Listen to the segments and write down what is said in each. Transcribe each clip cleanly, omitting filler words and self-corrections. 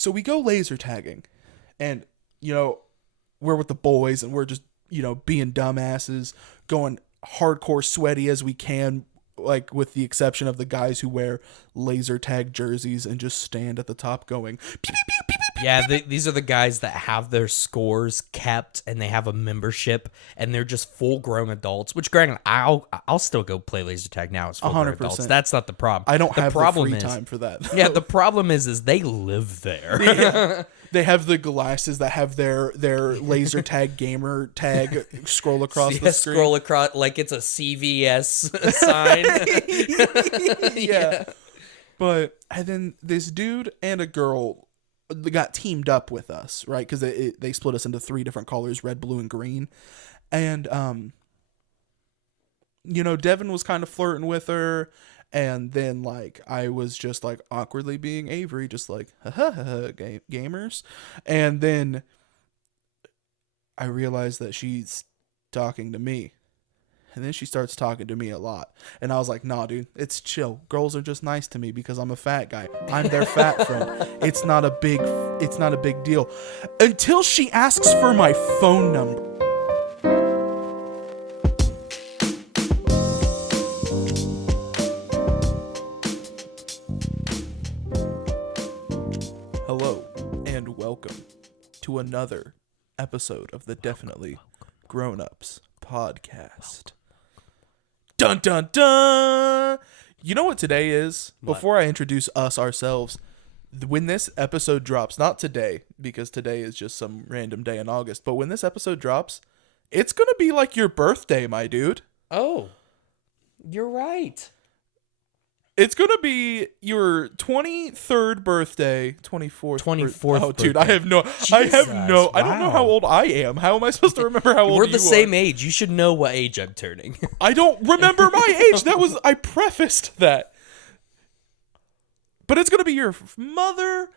So we go laser tagging, and, we're with the boys, and we're just, being dumbasses, going hardcore sweaty as we can, like, with the exception of the guys who wear laser tag jerseys and just stand at the top going, pew, pew, pew, pew, pew, Yeah, these are the guys that have their scores kept, and they have a membership, and they're just full-grown adults. Which, granted, I'll still go play laser tag now as full-grown 100%. adults. That's not the problem. I don't have the free is, time for that. Yeah, the problem is they live there. Yeah. They have the glasses that have their laser tag gamer tag scroll across the screen. Scroll across like it's a CVS sign. Yeah. But and then this dude and a girl got teamed up with us, right? Because they split us into 3 different colors: red, blue, and green. And Devin was kind of flirting with her. And then, like, I was just, like, awkwardly being Avery, just like, gamers. And then I realized that she's talking to me. And then she starts talking to me a lot. And I was like, nah, dude, it's chill. Girls are just nice to me because I'm a fat guy. I'm their fat friend. It's not a big deal. Until she asks for my phone number. Hello, and welcome to another episode of the Definitely Grown Ups podcast. Dun dun dun! You know what today is? What? Before I introduce us ourselves, when this episode drops, not today, because today is just some random day in August, but when this episode drops, it's gonna be like your birthday, my dude. Oh, you're right. It's going to be your 23rd birthday, 24th. 24th. Oh, dude, birthday. I don't know how old I am. How am I supposed to remember how old We're you the same are? age. You should know what age I'm turning. I don't remember my age. I prefaced that. But it's going to be your mother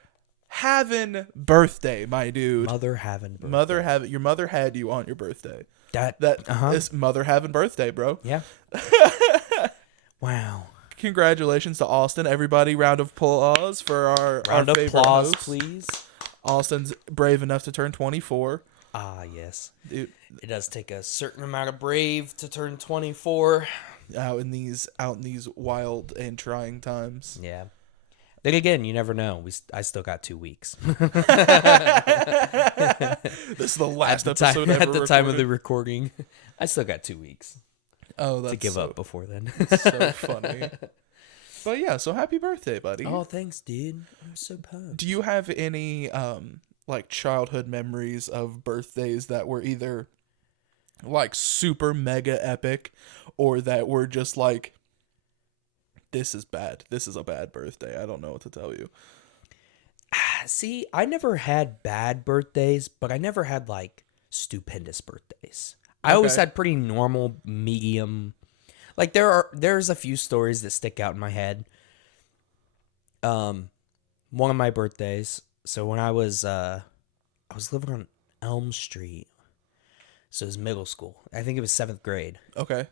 having birthday, my dude. Mother having birthday. Your mother had you on your birthday. That Is mother having birthday, bro. Yeah. Wow. Congratulations to Austin. Everybody, round of applause for our favorite applause, host. please. Austin's brave enough to turn 24. Ah, yes. Dude, it does take a certain amount of brave to turn 24. out in these wild and trying times. Yeah. Then again, you never know. I still got 2 weeks. This is the last episode ever at the time of recorded. the recording. I still got 2 weeks to give up before then. So funny. But yeah, so happy birthday, buddy. Oh, thanks, dude. I'm so pumped. Do you have any like childhood memories of birthdays that were either like super mega epic or that were just like, this is bad. This is a bad birthday. I don't know what to tell you. See, I never had bad birthdays, but I never had like stupendous birthdays. I always had pretty normal, medium. Like there's a few stories that stick out in my head. One of my birthdays. So when I was living on Elm Street. So it was middle school. I think it was 7th grade. Okay.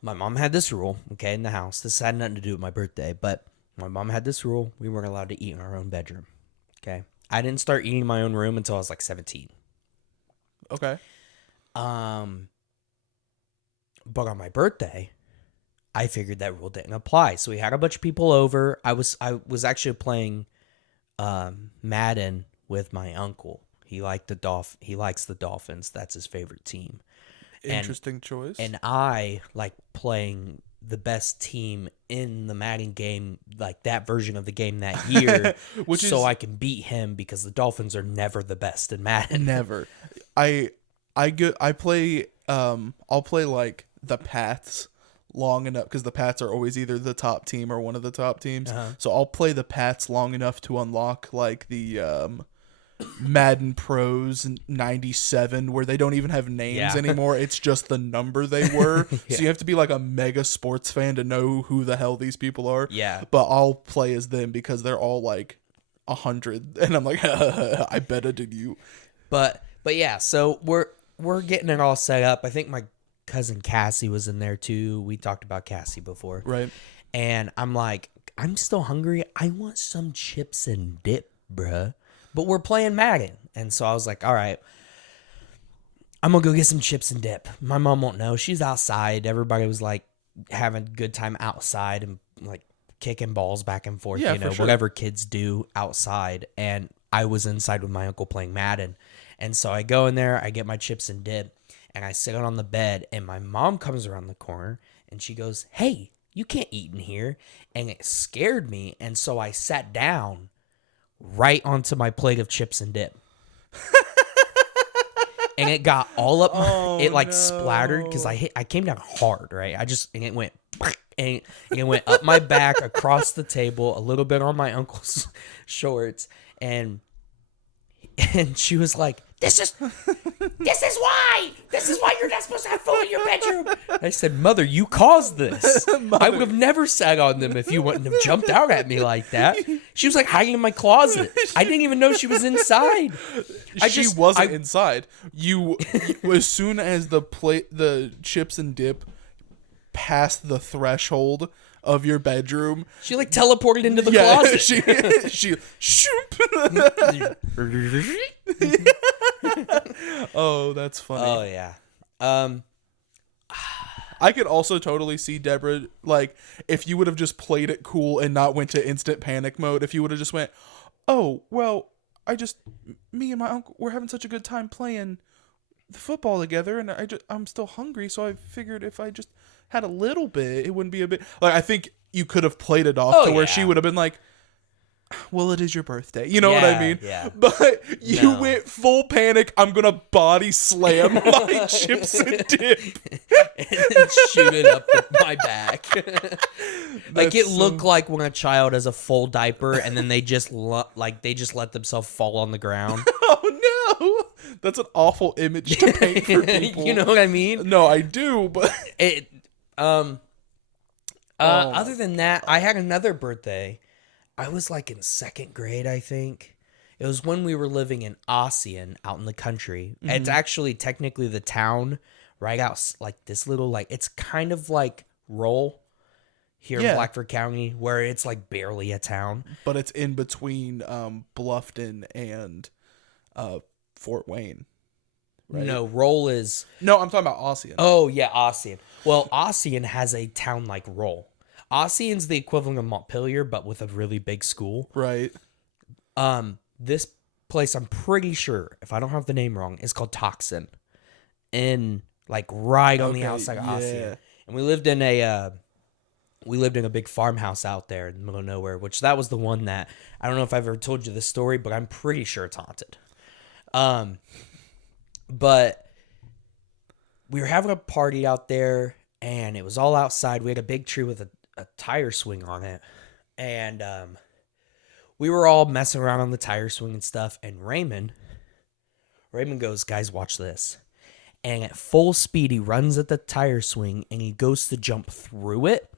My mom had this rule, okay, in the house. This had nothing to do with my birthday, but my mom had this rule. We weren't allowed to eat in our own bedroom, okay? I didn't start eating in my own room until I was like 17. Okay. But on my birthday, I figured that rule didn't apply. So we had a bunch of people over. I was actually playing Madden with my uncle. He likes the Dolphins. That's his favorite team. Interesting choice. And I like playing the best team in the Madden game, like that version of the game that year, I can beat him because the Dolphins are never the best in Madden. Never. I'll play like the Pats long enough because the Pats are always either the top team or one of the top teams. Uh-huh. So I'll play the Pats long enough to unlock like the Madden Pros 97 where they don't even have names anymore. It's just the number they were. Yeah. So you have to be like a mega sports fan to know who the hell these people are. Yeah. But I'll play as them because they're all like 100 and I'm like, I better than you. But yeah, so we're getting it all set up. I think my cousin Cassie was in there too. We talked about Cassie before. Right. And I'm like, I'm still hungry. I want some chips and dip. bruh. But we're playing Madden. And so I was like, all right, I'm going to go get some chips and dip. My mom won't know. She's outside. Everybody was like having a good time outside and like kicking balls back and forth, Yeah, you know, for sure. whatever kids do outside. And I was inside with my uncle playing Madden. And so I go in there, I get my chips and dip, and I sit on the bed, and my mom comes around the corner, and she goes, hey, you can't eat in here. And it scared me, and so I sat down right onto my plate of chips and dip. And it got all up it like splattered because I came down hard, right? And it went and it went up my back, across the table, a little bit on my uncle's shorts, and she was like, This is why you're not supposed to have food in your bedroom. I said, Mother, you caused this. Mother. I would have never sat on them if you wouldn't have jumped out at me like that. She was like hiding in my closet. I didn't even know she was inside. She wasn't inside. You as soon as the chips and dip passed the threshold of your bedroom, She like teleported into the closet. she shoop. Oh, that's funny. Oh yeah. I could also totally see Deborah, like, if you would have just played it cool and not went to instant panic mode, if you would have just went, oh, well, me and my uncle, we're having such a good time playing the football together, and I'm still hungry, so I figured if I just had a little bit, it wouldn't be a bit, like, I think you could have played it off to where she would have been like, well, it is your birthday. You know what I mean? Yeah. But you went full panic. I'm going to body slam my chips and dip. And then shoot it up my back. Like it looked like when a child has a full diaper and then they just let themselves fall on the ground. Oh no. That's an awful image to paint for people. You know what I mean? No, I do, but other than that, I had another birthday. I was like in second grade, I think. It was when we were living in Ossian out in the country. Mm-hmm. It's actually technically the town right out, like this little, like, it's kind of like Roll here in Blackford County, where it's like barely a town. But it's in between Bluffton and Fort Wayne. Right? No, Roll is... No, I'm talking about Ossian. Oh, yeah, Ossian. Well, Ossian has a town like Roll. Ossian's the equivalent of Montpelier, but with a really big school. Right. This place, I'm pretty sure, if I don't have the name wrong, is called Toxin. In like right on the outside of Ossian. And we lived in a big farmhouse out there in the middle of nowhere, which that was the one that I don't know if I've ever told you this story, but I'm pretty sure it's haunted. But we were having a party out there, and it was all outside. We had a big tree with a tire swing on it, and we were all messing around on the tire swing and stuff, and Raymond goes, guys, watch this. And at full speed, he runs at the tire swing, and he goes to jump through it,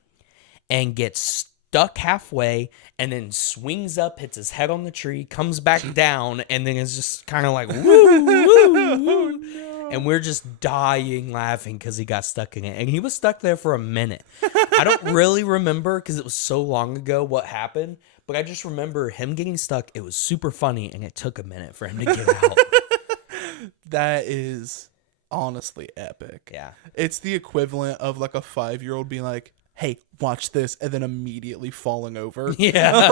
and gets stuck halfway, and then swings up, hits his head on the tree, comes back down, and then is just kind of like, woo, woo, woo. And we're just dying laughing because he got stuck in it. And he was stuck there for a minute. I don't really remember because it was so long ago what happened. But I just remember him getting stuck. It was super funny. And it took a minute for him to get out. That is honestly epic. Yeah. It's the equivalent of like a 5-year-old being like, hey, watch this. And then immediately falling over. Yeah.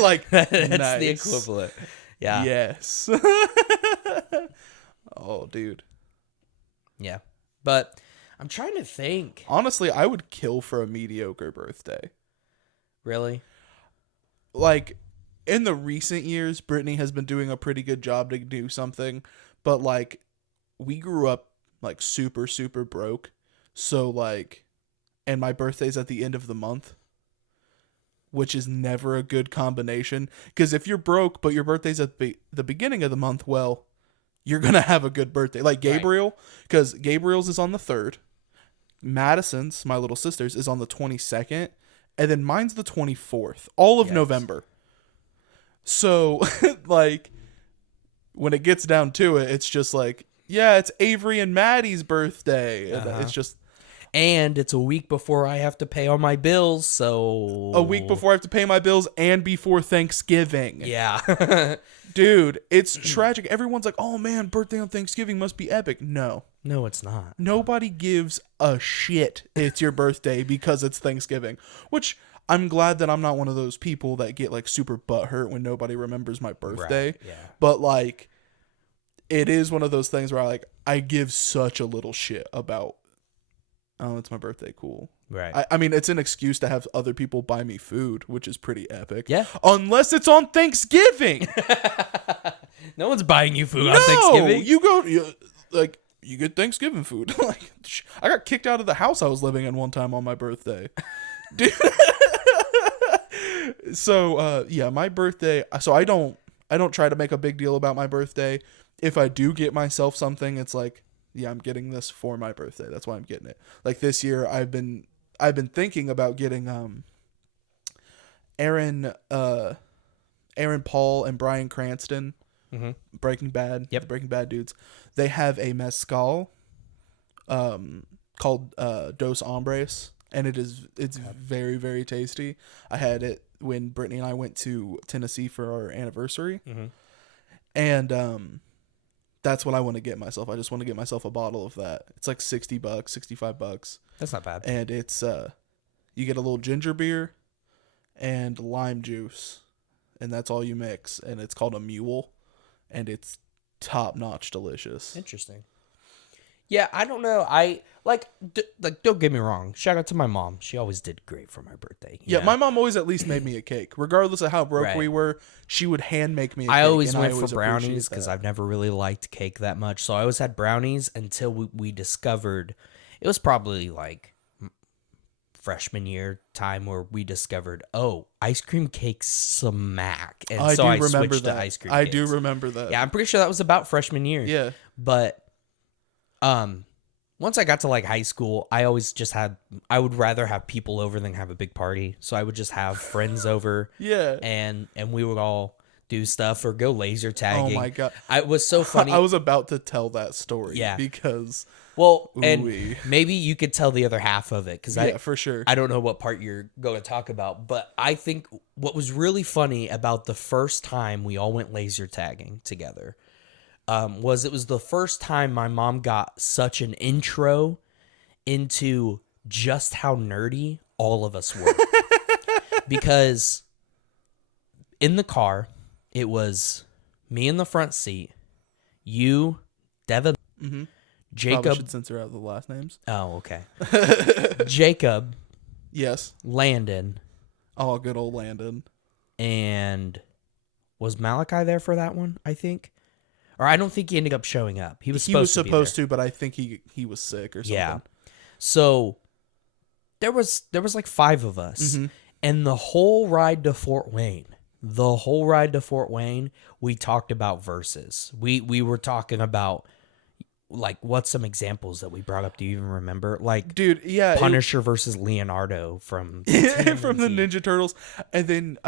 Like, that's nice. the equivalent. Yeah. Yes. Oh, dude. Yeah. But I'm trying to think. Honestly, I would kill for a mediocre birthday. Really? Like, in the recent years, Brittany has been doing a pretty good job to do something. But, like, we grew up, like, super, super broke. So, like, and my birthday's at the end of the month, which is never a good combination. Because if you're broke, but your birthday's at the beginning of the month, well, you're going to have a good birthday. Like Gabriel, because Gabriel's is on the 3rd. Madison's, my little sister's, is on the 22nd. And then mine's the 24th. All of November. So, like, when it gets down to it, it's just like, yeah, it's Avery and Maddie's birthday. And it's just... And it's a week before I have to pay all my bills, so... A week before I have to pay my bills and before Thanksgiving. Yeah. Dude, it's tragic. Everyone's like, oh man, birthday on Thanksgiving must be epic. No. No, it's not. Nobody gives a shit it's your birthday because it's Thanksgiving. Which, I'm glad that I'm not one of those people that get like super butthurt when nobody remembers my birthday. Right, yeah. But like, it is one of those things where I give such a little shit about, oh, it's my birthday, cool. Right. I mean, it's an excuse to have other people buy me food, which is pretty epic. Yeah. Unless it's on Thanksgiving. No one's buying you food on Thanksgiving. You get Thanksgiving food. Like, I got kicked out of the house I was living in one time on my birthday. Dude. So, yeah, my birthday, so I don't try to make a big deal about my birthday. If I do get myself something, it's like, yeah, I'm getting this for my birthday. That's why I'm getting it. Like this year, I've been thinking about getting Aaron Paul and Bryan Cranston, Breaking Bad, the Breaking Bad dudes. They have a mezcal called Dos Hombres, and it's very, very tasty. I had it when Brittany and I went to Tennessee for our anniversary, and that's what I want to get myself. I just want to get myself a bottle of that. It's like $60, $65. That's not bad. And it's you get a little ginger beer and lime juice, and that's all you mix. And it's called a mule, and it's top notch delicious. Interesting. Yeah, I don't know. Don't get me wrong. Shout out to my mom. She always did great for my birthday. Yeah, know? my mom always at least made me a cake. Regardless of how broke we were, she would hand make me a cake. I always went for brownies because I've never really liked cake that much. So I always had brownies until we discovered, it was probably like freshman year time where we discovered, oh, ice cream cakes smack. And I switched to ice cream I cakes. do remember that. Yeah, I'm pretty sure that was about freshman year. Yeah. But once I got to like high school, I always just I would rather have people over than have a big party. So I would just have friends over. Yeah. And we would all do stuff or go laser tagging. Oh my God. It was so funny. I was about to tell that story. Yeah. Because. Well, and maybe you could tell the other half of it. Yeah, for sure. I don't know what part you're going to talk about. But I think what was really funny about the first time we all went laser tagging together it was the first time my mom got such an intro into just how nerdy all of us were. Because in the car, it was me in the front seat, you, Devin, Jacob. Probably should censor out the last names. Oh, okay. Jacob. Yes. Landon. Oh, good old Landon. And was Malachi there for that one, I think? Or I don't think he ended up showing up. He was supposed to, but I think he was sick or something. Yeah. So there was like 5 of us. And the whole ride to Fort Wayne, we talked about verses. We were talking about like what's some examples that we brought up? Do you even remember? Like, dude, yeah, Punisher versus Leonardo from from the Ninja Turtles, and then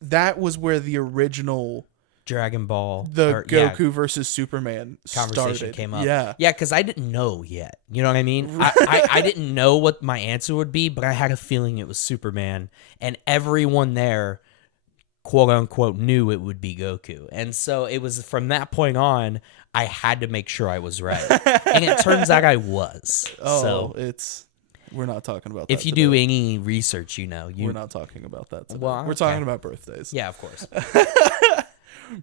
that was where the original Dragon Ball, Goku versus Superman conversation started. Came up. Yeah, because I didn't know yet. You know what I mean? I didn't know what my answer would be, but I had a feeling it was Superman, and everyone there, quote unquote, knew it would be Goku. And so it was from that point on, I had to make sure I was right. And it turns out I was. Oh, so we're not talking about that. If you today. do any research, we're not talking about that today. Well, we're talking about birthdays. Yeah, of course.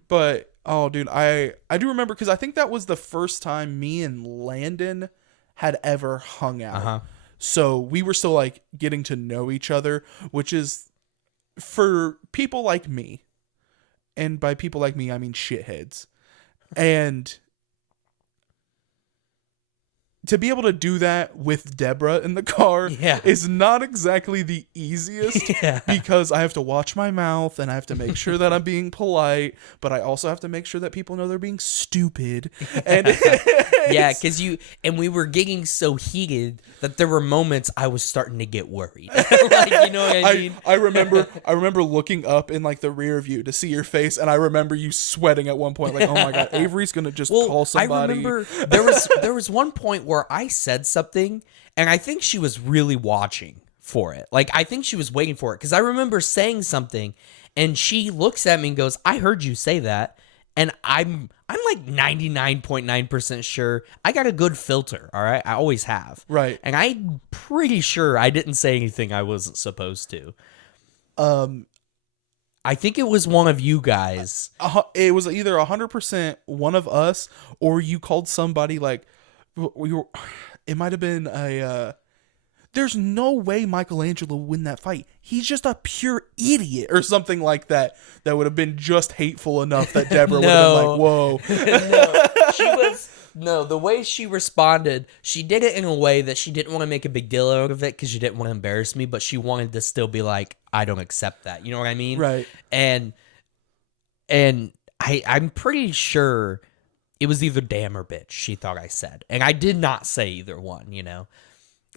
But, oh, dude, I do remember because I think that was the first time me and Landon had ever hung out. So we were still like getting to know each other, which is for people like me. And by people like me, I mean shitheads. And to be able to do that with Deborah in the car is not exactly the easiest because I have to watch my mouth and I have to make sure that I'm being polite, but I also have to make sure that people know they're being stupid. And because we were getting so heated that there were moments I was starting to get worried. Like, you know what I mean? I remember looking up in like the rear view to see your face, and I remember you sweating at one point, like, oh my God, Avery's gonna just call somebody. I remember there was one point where where I said something, and I think she was really watching for it. Like, I think she was waiting for it, because I remember saying something, and she looks at me and goes, I heard you say that. And I'm like 99.9% sure I got a good filter, all right? I always have. Right. And I'm pretty sure I didn't say anything I wasn't supposed to. I think it was one of you guys. It was either 100% one of us, or you called somebody like, it might have been there's no way Michelangelo would win that fight. He's just a pure idiot or something like that. That would have been just hateful enough that Deborah would have been like, whoa. The way she responded, she did it in a way that she didn't want to make a big deal out of it because she didn't want to embarrass me, but she wanted to still be like, I don't accept that. You know what I mean? Right. And I'm pretty sure it was either damn or bitch, she thought I said. And I did not say either one, you know?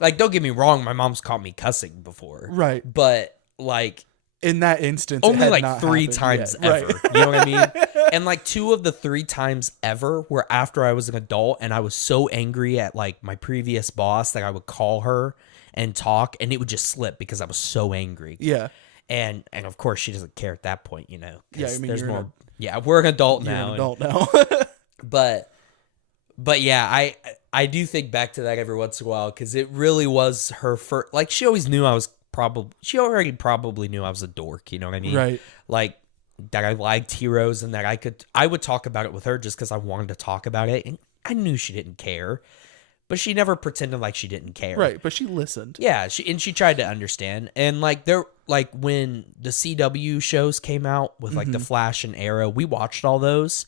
Like, don't get me wrong, my mom's caught me cussing before. Right. But, like... in that instance, only it had like not 3 happened times yet. ever. Right. You know what I mean? And like 2 of the 3 times ever were after I was an adult, and I was so angry at like my previous boss that I would call her and talk, and it would just slip because I was so angry. Yeah. And of course she doesn't care at that point, you know. Yeah, I mean, there's more. We're an adult you're now. An adult now. But yeah, I do think back to that every once in a while because it really was her first. Like, she always knew she already probably knew I was a dork. You know what I mean? Right. Like, that I liked heroes and that I would talk about it with her just because I wanted to talk about it. And I knew she didn't care, but she never pretended like she didn't care. Right. But she listened. Yeah. She tried to understand. And like when the CW shows came out with like the Flash and Arrow, we watched all those.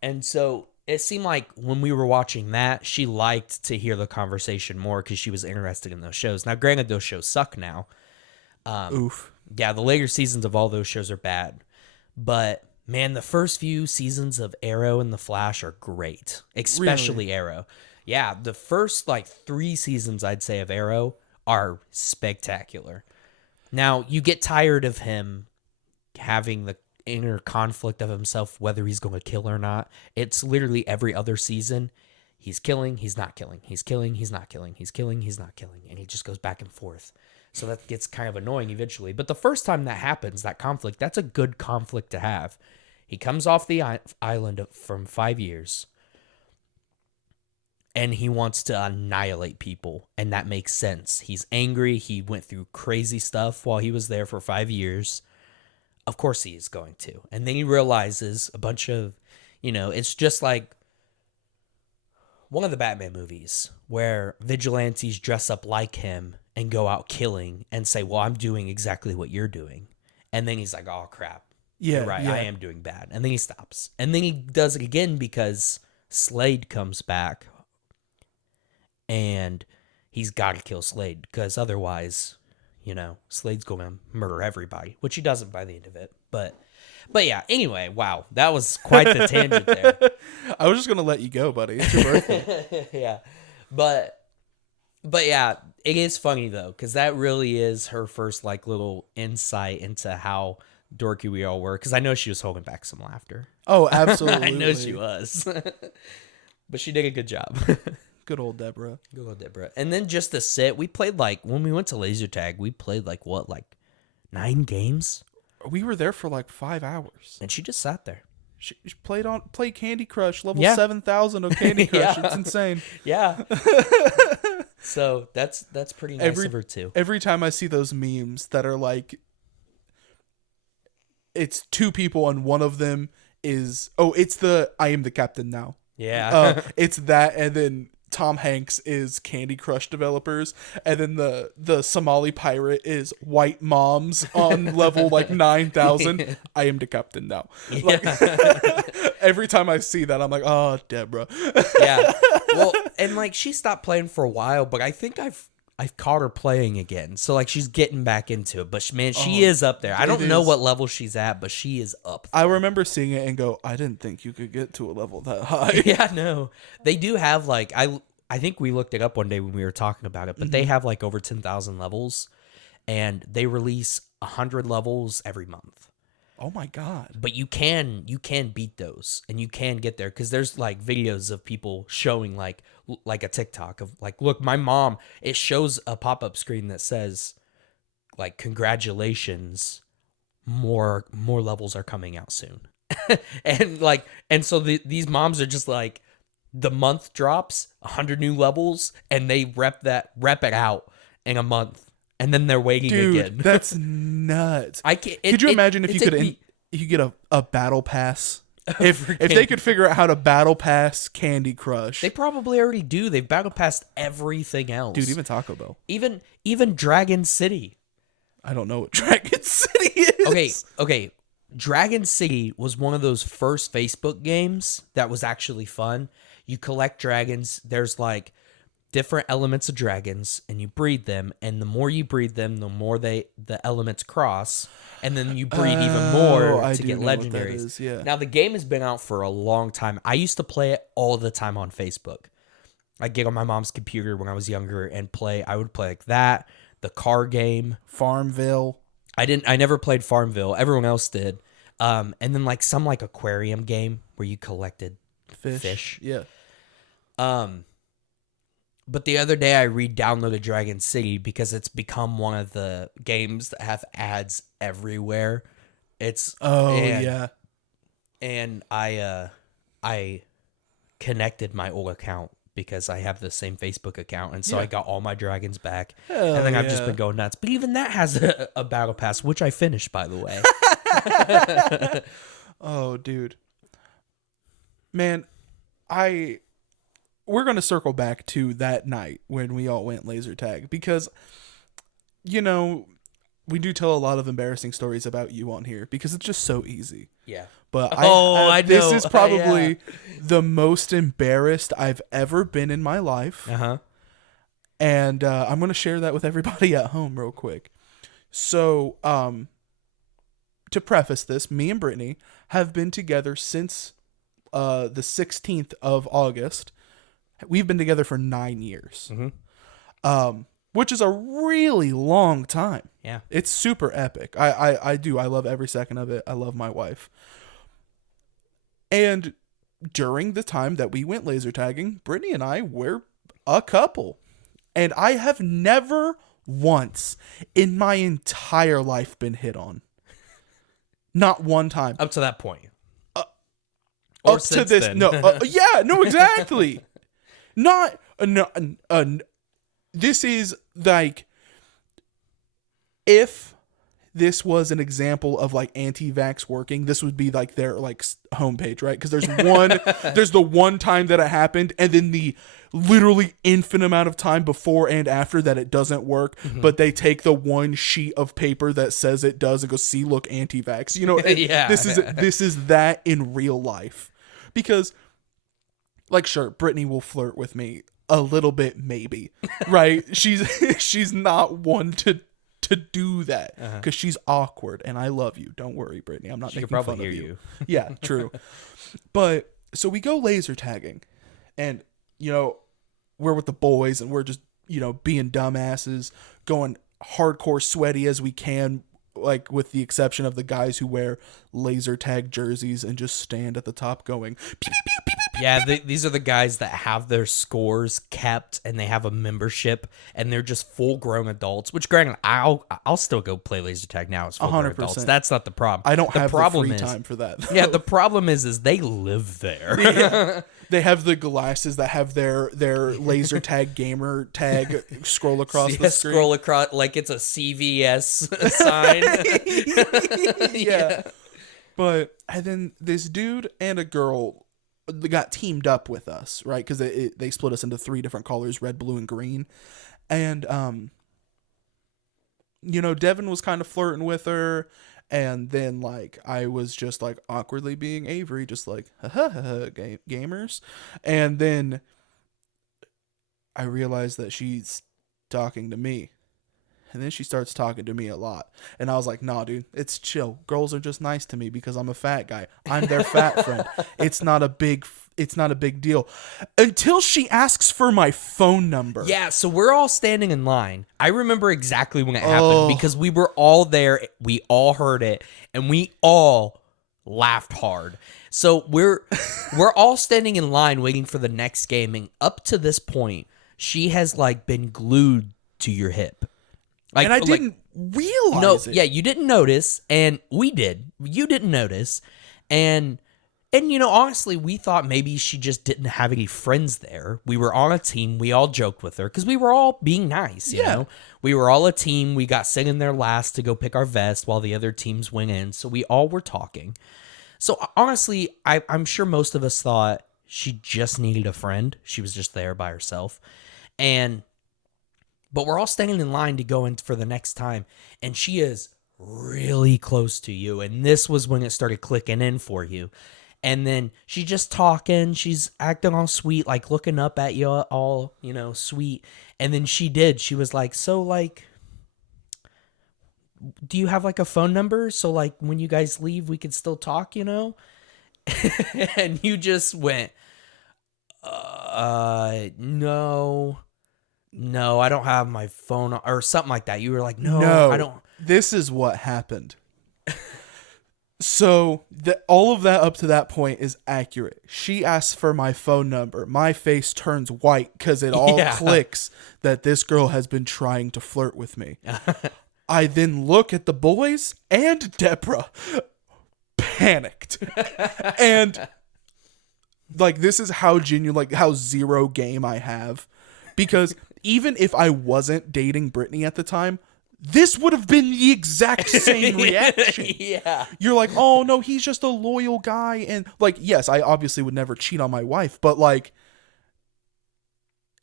And so it seemed like when we were watching that, she liked to hear the conversation more because she was interested in those shows. Now, granted, those shows suck now. Oof. Yeah, the later seasons of all those shows are bad. But, man, the first few seasons of Arrow and The Flash are great. Especially Really? Arrow. Yeah, the first, 3 seasons, I'd say, of Arrow are spectacular. Now, you get tired of him having the inner conflict of himself, whether he's going to kill or not. It's literally every other season. He's killing, he's not killing. He's killing, he's not killing. He's killing, he's not killing. And he just goes back and forth. So that gets kind of annoying eventually. But the first time that happens, that conflict, that's a good conflict to have. He comes off the island from 5 years. And he wants to annihilate people. And that makes sense. He's angry. He went through crazy stuff while he was there for 5 years. Of course he is going to. And then he realizes a bunch of, it's just like one of the Batman movies where vigilantes dress up like him and go out killing and say, well, I'm doing exactly what you're doing. And then he's like, oh, crap. Yeah, you're right. yeah. I am doing bad. And then he stops. And then he does it again because Slade comes back and he's got to kill Slade because otherwise, Slade's going to murder everybody, which he doesn't by the end of it. But yeah, anyway, wow. That was quite the tangent there. I was just going to let you go, buddy. It's your birthday. Yeah. But yeah, it is funny though, because that really is her first little insight into how dorky we all were. Because I know she was holding back some laughter. Oh, absolutely. I know she was, but she did a good job. Good old Deborah. Good old Deborah. And then just to sit, we played when we went to laser tag, we played 9 games. We were there for 5 hours, and she just sat there. She played Candy Crush, level 7,000 of Candy Crush. Yeah. It's insane. Yeah. So that's pretty nice of her too. Every time I see those memes that are it's 2 people and one of them is, it's the I am the captain now. Yeah. It's that, and then Tom Hanks is Candy Crush developers, and then the Somali pirate is white moms on level 9,000. I am the captain now. Yeah. Every time I see that, I'm like, oh, Deborah. Yeah. Well, and she stopped playing for a while, but I think I've caught her playing again. So she's getting back into it. But man, she is up there. I don't know what level she's at, but she is up there. I remember seeing it and go, I didn't think you could get to a level that high. Yeah, no. They do have I think we looked it up one day when we were talking about it, but they have over 10,000 levels, and they release 100 levels every month. Oh my God. But you can beat those, and you can get there because there's like videos of people showing like a TikTok of like, look, my mom. It shows a pop-up screen that says like, congratulations, more levels are coming out soon. and so these moms are just like, the month drops 100 new levels, and they rep it out in a month, and then they're waiting Dude, again. That's nuts. I can't. Could you imagine if you could you get a battle pass? If they could figure out how to battle pass Candy Crush. They probably already do. They've battle passed everything else. Dude, even Taco Bell. Even Dragon City. I don't know what Dragon City is. Okay. Dragon City was one of those first Facebook games that was actually fun. You collect dragons. There's like different elements of dragons, and you breed them. And the more you breed them, the more the elements cross, and then you breed even more to get legendaries. Yeah. Now the game has been out for a long time. I used to play it all the time on Facebook. I'd get on my mom's computer when I was younger and play. I would play like that. The car game, Farmville. I never played Farmville. Everyone else did. And then like some like aquarium game where you collected fish. Yeah. But the other day I re-downloaded Dragon City because it's become one of the games that have ads everywhere. Yeah. And I connected my old account because I have the same Facebook account, and so I got all my dragons back. Hell and then I've yeah. just been going nuts. But even that has a battle pass, which I finished, by the way. Oh, dude. Man, we're going to circle back to that night when we all went laser tag because, you know, we do tell a lot of embarrassing stories about you on here because it's just so easy. Yeah. But this is probably the most embarrassed I've ever been in my life. Uh-huh. And I'm going to share that with everybody at home real quick. So, to preface this, me and Brittany have been together since the 16th of August. We've been together for 9 years. Mm-hmm. Which is a really long time. Yeah. It's super epic. I love every second of it. I love my wife. And during the time that we went laser tagging, Brittany and I were a couple. And I have never once in my entire life been hit on. Not one time. Up to that point. Up to this. Then. No, exactly. Not, this is like, if this was an example of like anti-vax working, this would be like their like homepage, right? Because there's the one time that it happened, and then the literally infinite amount of time before and after that it doesn't work, but they take the one sheet of paper that says it does and go, see, look, anti-vax. You know, yeah. This is that in real life. Because, like, sure, Brittany will flirt with me a little bit, maybe, right? She's not one to do that because she's awkward, and I love you. Don't worry, Brittany. I'm not making fun of you. Yeah, true. But so we go laser tagging, and you know, we're with the boys, and we're just, you know, being dumbasses, going hardcore sweaty as we can, like with the exception of the guys who wear laser tag jerseys and just stand at the top going pew, pew, pew, pew, pew, yeah, these are the guys that have their scores kept, and they have a membership, and they're just full-grown adults. Which, granted, I'll still go play laser tag now as full-grown 100%. adults. That's not the problem. I don't have the free is, time for that. Yeah, the problem is they live there. They have the glasses that have their laser tag gamer tag scroll across the screen. Scroll across like it's a CVS sign. Yeah. But and then this dude and a girl got teamed up with us, right? Because they split us into 3 different colors, red, blue, and green. And you know, Devin was kind of flirting with her. And then, like, I was just, like, awkwardly being Avery, just like, gamers. And then I realized that she's talking to me. And then she starts talking to me a lot. And I was like, nah, dude, it's chill. Girls are just nice to me because I'm a fat guy. I'm their fat friend. It's not a big it's not a big deal. Until she asks for my phone number. Yeah, so we're all standing in line. I remember exactly when it happened Oh. because we were all there. We all heard it, and we all laughed hard. So we're all standing in line waiting for the next game, and up to this point, she has like been glued to your hip. Like, And I didn't realize it. Yeah, you didn't notice, and we did. You didn't notice, and you know, honestly, we thought maybe she just didn't have any friends there. We were on a team. We all joked with her because we were all being nice, you know? We were all a team. We got sent in there last to go pick our vest while the other teams went in. So we all were talking. So honestly, I'm sure most of us thought she just needed a friend. She was just there by herself. But we're all standing in line to go in for the next time. And she is really close to you. And this was when it started clicking in for you. And then she's just talking. She's acting all sweet, like looking up at you all, you know, sweet. And then she was like, so like, do you have like a phone number? So like when you guys leave, we could still talk, you know? And you just went, no, I don't have my phone or something like that. You were like, no, I don't. This is what happened. So all of that up to that point is accurate. She asks for my phone number. My face turns white because it all clicks that this girl has been trying to flirt with me. I then look at the boys and Deborah, panicked. And like, this is how genuine, like how zero game I have. Because even if I wasn't dating Brittany at the time, this would have been the exact same reaction. Yeah. You're like, oh no, he's just a loyal guy. And like, yes, I obviously would never cheat on my wife, but like,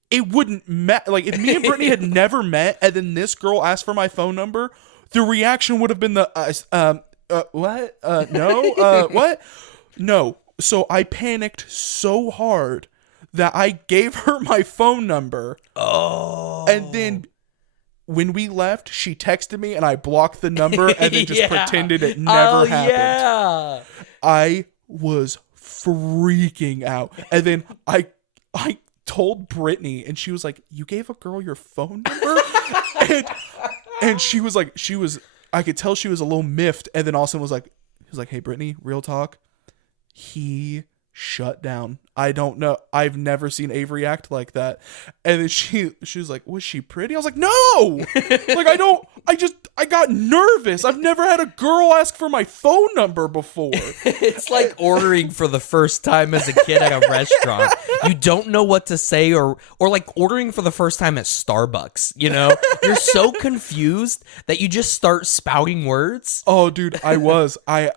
it wouldn't matter. Like, if me and Brittany had never met and then this girl asked for my phone number, the reaction would have been what? No, what? No. So I panicked so hard that I gave her my phone number. Oh. And then when we left, she texted me and I blocked the number and then just pretended it never happened. Yeah. I was freaking out. And then I told Brittany and she was like, you gave a girl your phone number? and she was like, I could tell she was a little miffed. And then Austin was like, hey, Brittany, real talk. He shut down. I don't know. I've never seen Avery act like that. And then she was like, was she pretty? I was like, no! Like, I got nervous. I've never had a girl ask for my phone number before. It's like ordering for the first time as a kid at a restaurant. You don't know what to say, or like ordering for the first time at Starbucks, you know? You're so confused that you just start spouting words. Oh, dude, I was. And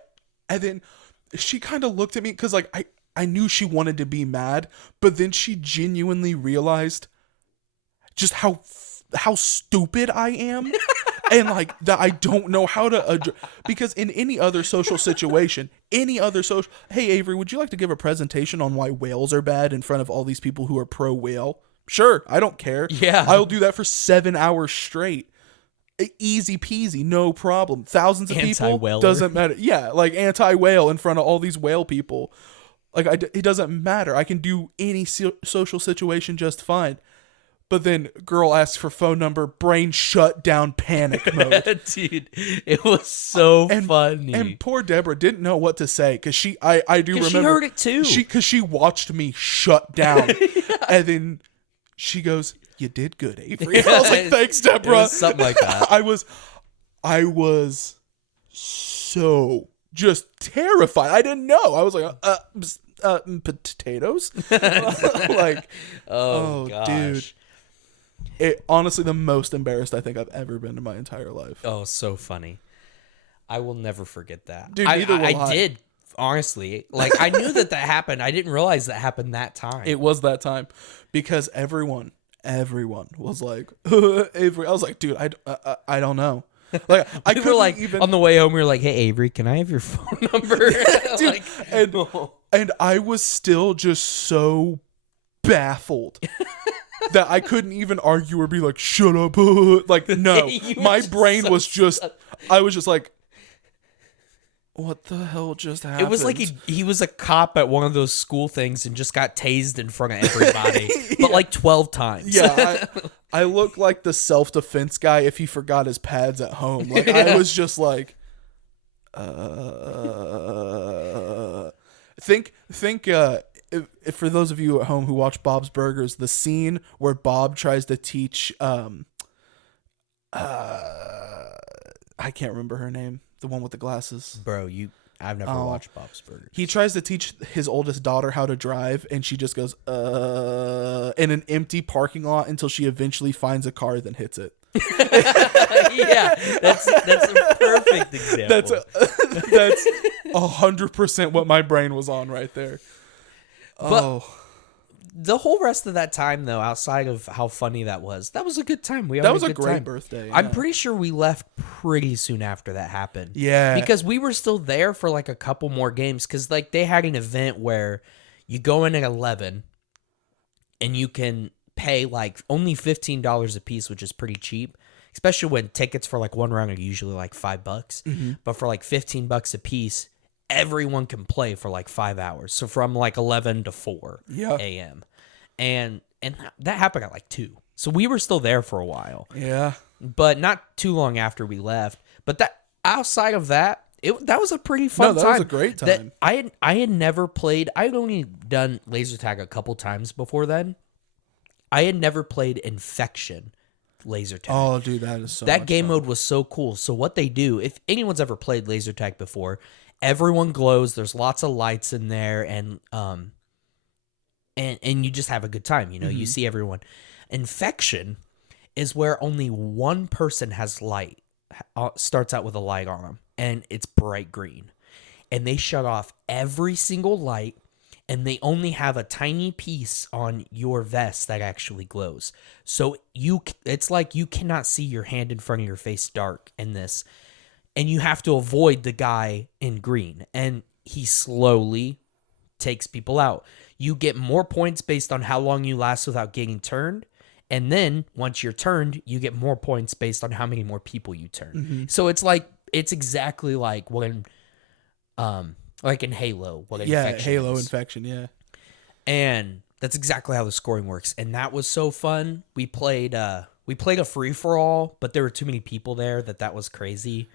then she kind of looked at me because like I knew she wanted to be mad, but then she genuinely realized just how stupid I am. And like that I don't know how to because in any other social situation, hey Avery, would you like to give a presentation on why whales are bad in front of all these people who are pro whale? Sure, I don't care. Yeah. I'll do that for 7 hours straight. Easy peasy, no problem. Thousands of people, doesn't matter. Yeah, like anti-whale in front of all these whale people. Like, it doesn't matter. I can do any social situation just fine. But then girl asks for phone number, brain shut down, panic mode. Dude, it was so funny. And poor Deborah didn't know what to say because I do remember. She heard it too. Because she watched me shut down. And then she goes, you did good, Avery. And I was like, thanks, Deborah. Something like that. I was so just terrified. I didn't know. I was like, potatoes? Like, oh gosh. Dude. It honestly the most embarrassed I think I've ever been in my entire life. Oh, so funny. I will never forget that. Dude, neither will I did, honestly. Like, I knew that happened. I didn't realize that happened that time. It was that time because everyone was like, Avery. I was like, dude, I don't know. Like, I could like even on the way home. We were like, hey, Avery, can I have your phone number? Dude, and I was still just so baffled that I couldn't even argue or be like, shut up. Like, no, my brain was just, I was just like, What the hell just happened? It was like he was a cop at one of those school things and just got tased in front of everybody, but like 12 times. Yeah, I look like the self-defense guy if he forgot his pads at home. Like, I was just like, think, if for those of you at home who watch Bob's Burgers, the scene where Bob tries to teach, I can't remember her name, the one with the glasses. Bro, I've never watched Bob's Burgers. He tries to teach his oldest daughter how to drive, and she just goes, in an empty parking lot until she eventually finds a car, then hits it. Yeah, that's a perfect example. That's 100% what my brain was on right there. But the whole rest of that time, though, outside of how funny that was a good time. That was a great birthday. Yeah. I'm pretty sure we left pretty soon after that happened. Yeah. Because we were still there for like a couple more games. Because like they had an event where you go in at 11 and you can pay like only $15 a piece, which is pretty cheap. Especially when tickets for like one round are usually like $5. Mm-hmm. But for like $15 a piece, everyone can play for like 5 hours. So from like 11 to 4 a.m. And that happened at like 2. So we were still there for a while. Yeah. But not too long after we left. But that outside of that, that was a pretty fun time. That was a great time. I had never played. I had only done laser tag a couple times before then. I had never played Infection laser tag. Oh, dude, that is so that much game fun. mode was so cool. So what they do, if anyone's ever played laser tag before, everyone glows. There's lots of lights in there, and you just have a good time. You know, you see everyone. Infection is where only one person has light. Starts out with a light on them, and it's bright green, and they shut off every single light. And they only have a tiny piece on your vest that actually glows. So it's like you cannot see your hand in front of your face dark in this. And you have to avoid the guy in green. And he slowly takes people out. You get more points based on how long you last without getting turned. And then once you're turned, you get more points based on how many more people you turn. Mm-hmm. So it's exactly like when like in Halo, what Infection Halo is. Infection, yeah. And that's exactly how the scoring works. And that was so fun. We played a free-for-all, but there were too many people there that was crazy.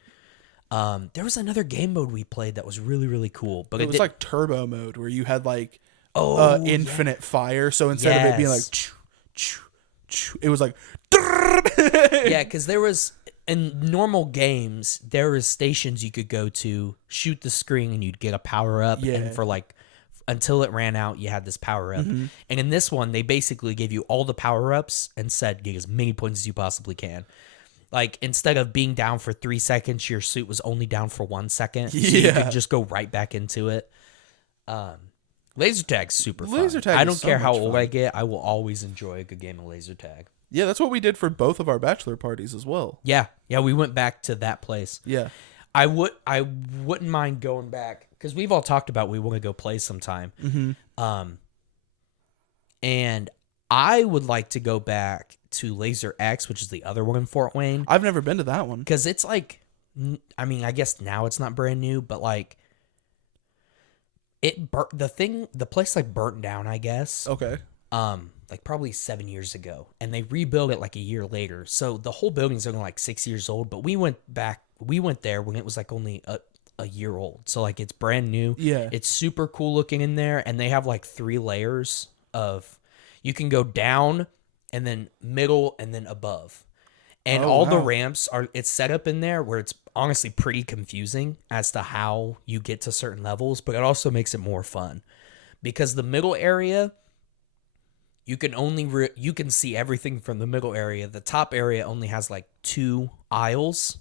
There was another game mode we played that was really, really cool. But it was like turbo mode where you had like infinite fire. So instead of it being like, it was like, yeah, because there was... In normal games, there was stations you could go to, shoot the screen, and you'd get a power-up. Yeah. And for like, until it ran out, you had this power-up. Mm-hmm. And in this one, they basically gave you all the power-ups and said, get as many points as you possibly can. Like, instead of being down for 3 seconds, your suit was only down for 1 second. So you could just go right back into it. Laser tag's super fun. Laser tag I don't care how old I get, I will always enjoy a good game of laser tag. Yeah, that's what we did for both of our bachelor parties as well. Yeah, we went back to that place. Yeah. I wouldn't mind going back because we've all talked about we want to go play sometime. Mm-hmm. And I would like to go back to Laser X, which is the other one in Fort Wayne. I've never been to that one. Because it's like, I mean, I guess now it's not brand new, but like, the place like burnt down, I guess. Okay. Like probably 7 years ago, and they rebuilt it like a year later. So the whole building's only like 6 years old, but we went there when it was like only a year old. So like it's brand new. Yeah. It's super cool looking in there, and they have like 3 layers of, you can go down and then middle and then above. And the ramps it's set up in there where it's honestly pretty confusing as to how you get to certain levels, but it also makes it more fun because the middle area, you can only you can see everything from the middle area. The top area only has like 2 aisles,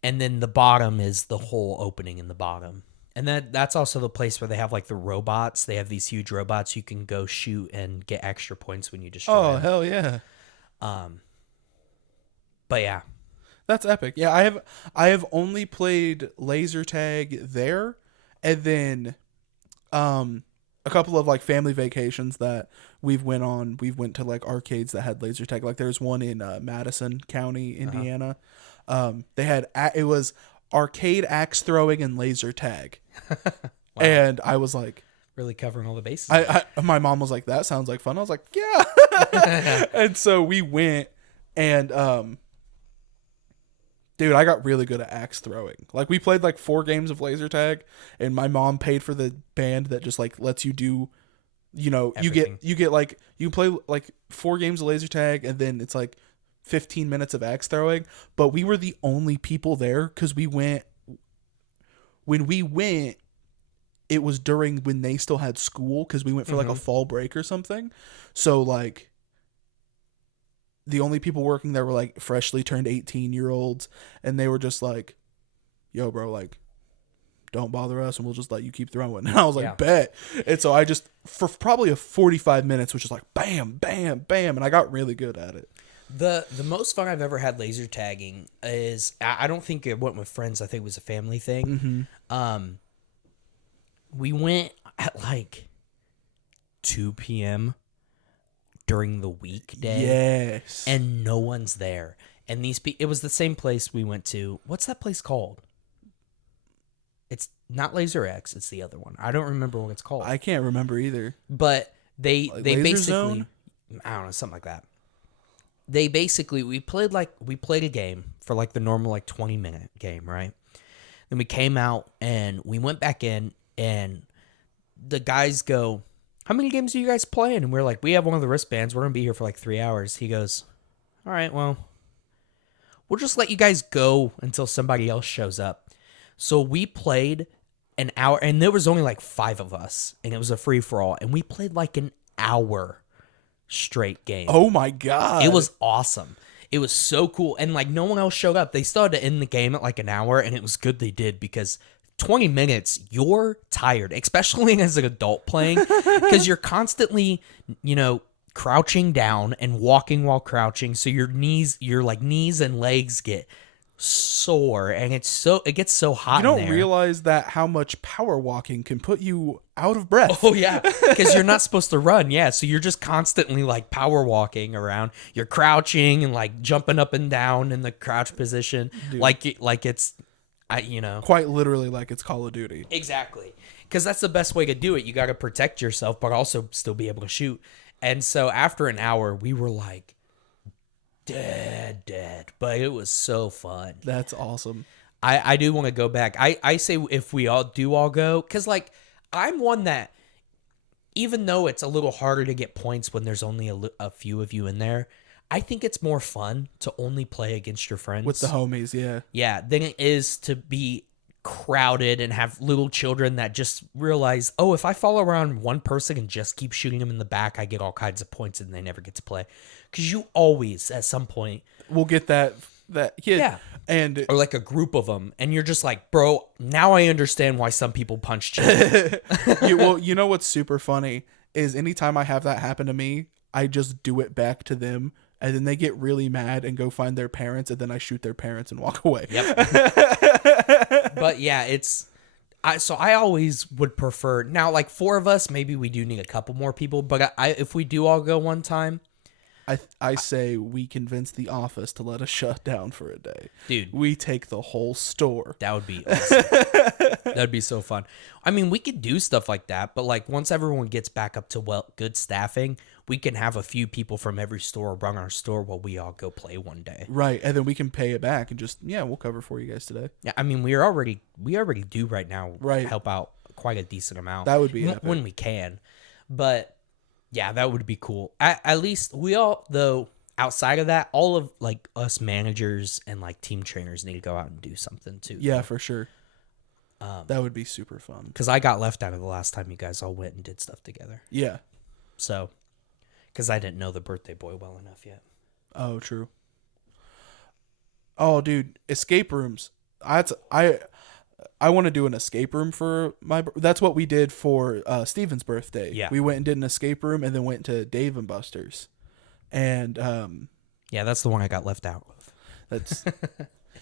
and then the bottom is the whole opening in the bottom. And that's also the place where they have like the robots. They have these huge robots you can go shoot and get extra points when you destroy them. Oh, hell yeah. But yeah. That's epic. Yeah, I have only played laser tag there, and then a couple of like family vacations that we've went to like arcades that had laser tag. Like there's one in Madison County, Indiana. They had it was arcade axe throwing and laser tag. Wow. And I was like, really covering all the bases. My mom was like, that sounds like fun. I was like, yeah. And so we went, and dude, I got really good at axe throwing. Like, we played like 4 games of laser tag, and my mom paid for the band that just like lets you do, you know, Everything. you get like, you play like 4 games of laser tag, and then it's like 15 minutes of axe throwing. But we were the only people there because when we went, it was during when they still had school, because we went for like a fall break or something. So like, the only people working there were like freshly turned 18-year-olds, and they were just like, yo, bro, like, don't bother us and we'll just let you keep throwing. And I was like, bet. And so I just, for probably a 45 minutes, was just like bam, bam, bam, and I got really good at it. The most fun I've ever had laser tagging is, I don't think it went with friends. I think it was a family thing. We went at like 2 p.m. during the weekday. Yes. And no one's there. And it was the same place we went to. What's that place called? It's not Laser X. It's the other one. I don't remember what it's called. I can't remember either. But they Laser basically Zone? I don't know, something like that. They basically we played a game for like the normal like 20-minute game, right? Then we came out and we went back in, and the guys go, how many games are you guys playing? And we're like, we have one of the wristbands. We're going to be here for like 3 hours. He goes, all right, well, we'll just let you guys go until somebody else shows up. So we played an hour, and there was only like 5 of us, and it was a free-for-all. And we played like an hour straight game. Oh my God. It was awesome. It was so cool. And like no one else showed up. They started to end the game at like an hour, and it was good they did, because 20 minutes, you're tired, especially as an adult playing, because you're constantly, crouching down and walking while crouching. So your knees and legs get sore, and it gets so hot. You don't in there. realize that how much power walking can put you out of breath. Oh yeah, because you're not supposed to run. Yeah, so you're just constantly like power walking around. You're crouching and like jumping up and down in the crouch position, Dude. like it's. Quite literally like it's Call of Duty. Exactly. Because that's the best way to do it. You got to protect yourself, but also still be able to shoot. And so after an hour, we were like dead. But it was so fun. That's awesome. I do want to go back. I say if we all go, because like I'm one that, even though it's a little harder to get points when there's only a few of you in there, I think it's more fun to only play against your friends. With the homies, yeah. Yeah, than it is to be crowded and have little children that just realize, oh, if I follow around one person and just keep shooting them in the back, I get all kinds of points and they never get to play. Because you always, at some point... will get that kid. Yeah. And, or like a group of them. And you're just like, bro, now I understand why some people punch children. You know what's super funny is anytime I have that happen to me, I just do it back to them. And then they get really mad and go find their parents, and then I shoot their parents and walk away. Yep. But yeah, I always would prefer, now like 4 of us, maybe we do need a couple more people, but if we do all go one time, I say we convince the office to let us shut down for a day. Dude. We take the whole store. That would be awesome. That'd be so fun. I mean, we could do stuff like that, but like once everyone gets back up to good staffing, we can have a few people from every store run our store while we all go play one day. Right, and then we can pay it back and just, we'll cover for you guys today. Yeah, I mean, we already do right now. Right. Help out quite a decent amount. That would be epic. When we can. But yeah, that would be cool. At least we all, though, outside of that, all of like us managers and like team trainers need to go out and do something too. Yeah, for sure. That would be super fun. Because I got left out of the last time you guys all went and did stuff together. Yeah. So, because I didn't know the birthday boy well enough yet. Oh, true. Oh, dude, escape rooms. I want to do an escape room for that's what we did for Steven's birthday. Yeah. We went and did an escape room and then went to Dave and Buster's. And yeah, that's the one I got left out of. That's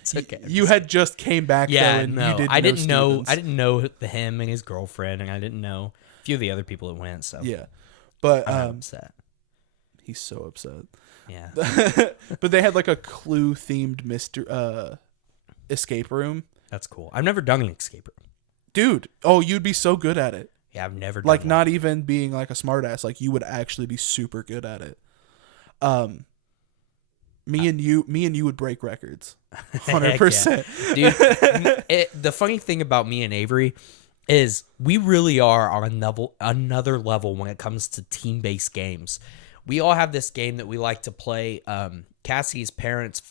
It's okay. You had just came back though, and no, you didn't I didn't know. Stevens. I didn't know him and his girlfriend, and I didn't know a few of the other people that went. So Yeah. But I'm upset. he's so upset. Yeah. But they had like a Clue themed escape room. That's cool. I've never done an escape room. Dude, oh, you'd be so good at it. Yeah, I've never done Like, one. not even being like a smartass. Like, you would actually be super good at it. Me and you would break records. 100%. Dude, the funny thing about me and Avery is we really are on another level when it comes to team-based games. We all have this game that we like to play. Cassie's parents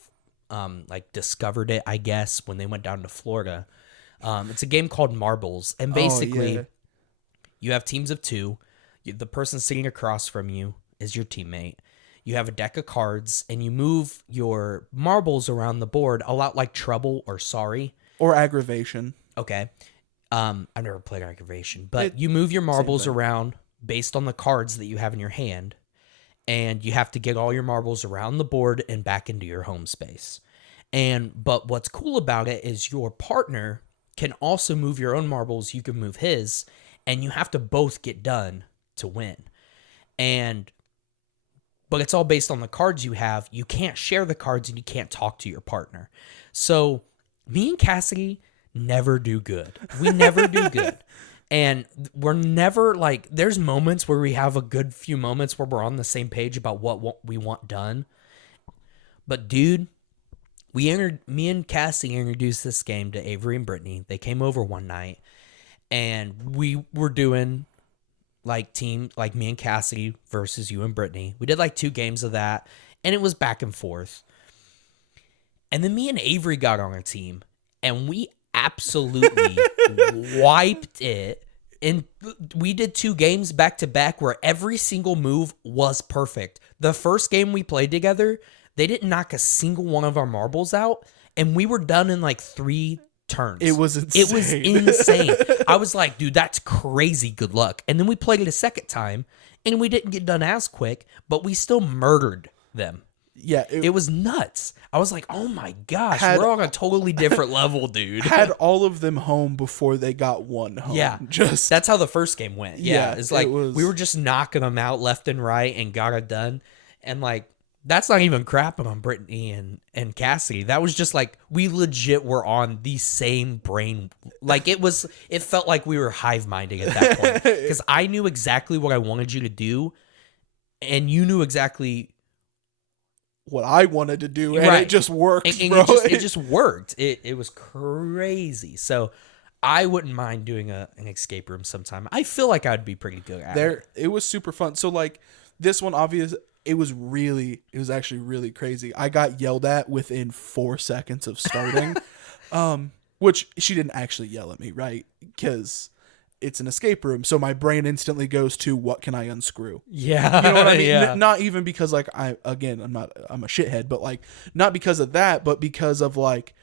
like discovered it, I guess, when they went down to Florida. It's a game called Marbles, and basically you have teams of two. The person sitting across from you is your teammate. You have a deck of cards, and you move your marbles around the board a lot like Trouble or Sorry. Or Aggravation. Okay. I've never played Aggravation, but you move your marbles around based on the cards that you have in your hand, and you have to get all your marbles around the board and back into your home space. But what's cool about it is your partner can also move your own marbles, you can move his, and you have to both get done to win. But it's all based on the cards you have. You can't share the cards and you can't talk to your partner. So me and Cassidy never do good. We never do good. And we're never like, there's moments where we have a good few moments where we're on the same page about what we want done. But dude, me and Cassie introduced this game to Avery and Brittany. They came over one night and we were doing like me and Cassidy versus you and Brittany. We did like 2 games of that, and it was back and forth. And then me and Avery got on a team, and we absolutely wiped it. And we did 2 games back to back where every single move was perfect. The first game we played together, they didn't knock a single one of our marbles out, and we were done in like 3 turns. It was insane. I was like, dude, that's crazy. Good luck. And then we played it a second time, and we didn't get done as quick, but we still murdered them. Yeah. It was nuts. I was like, oh my gosh, we're on a totally different level, dude. Had all of them home before they got one home. Yeah. That's how the first game went. Yeah. It's like we were just knocking them out left and right and got it done. And like, that's not even crapping on Brittany and Cassie. That was just like, we legit were on the same brain. Like it felt like we were hive minding at that point. Because I knew exactly what I wanted you to do. And you knew exactly what I wanted to do. And right. It just worked, and bro. It just worked. It was crazy. So I wouldn't mind doing an escape room sometime. I feel like I'd be pretty good at it. It was super fun. So like this one, it was actually really crazy. I got yelled at within 4 seconds of starting, which she didn't actually yell at me, right? Because it's an escape room. So my brain instantly goes to, what can I unscrew? Yeah. You know what I mean? Yeah. Not even because like I'm a shithead, but like not because of that, but because of like,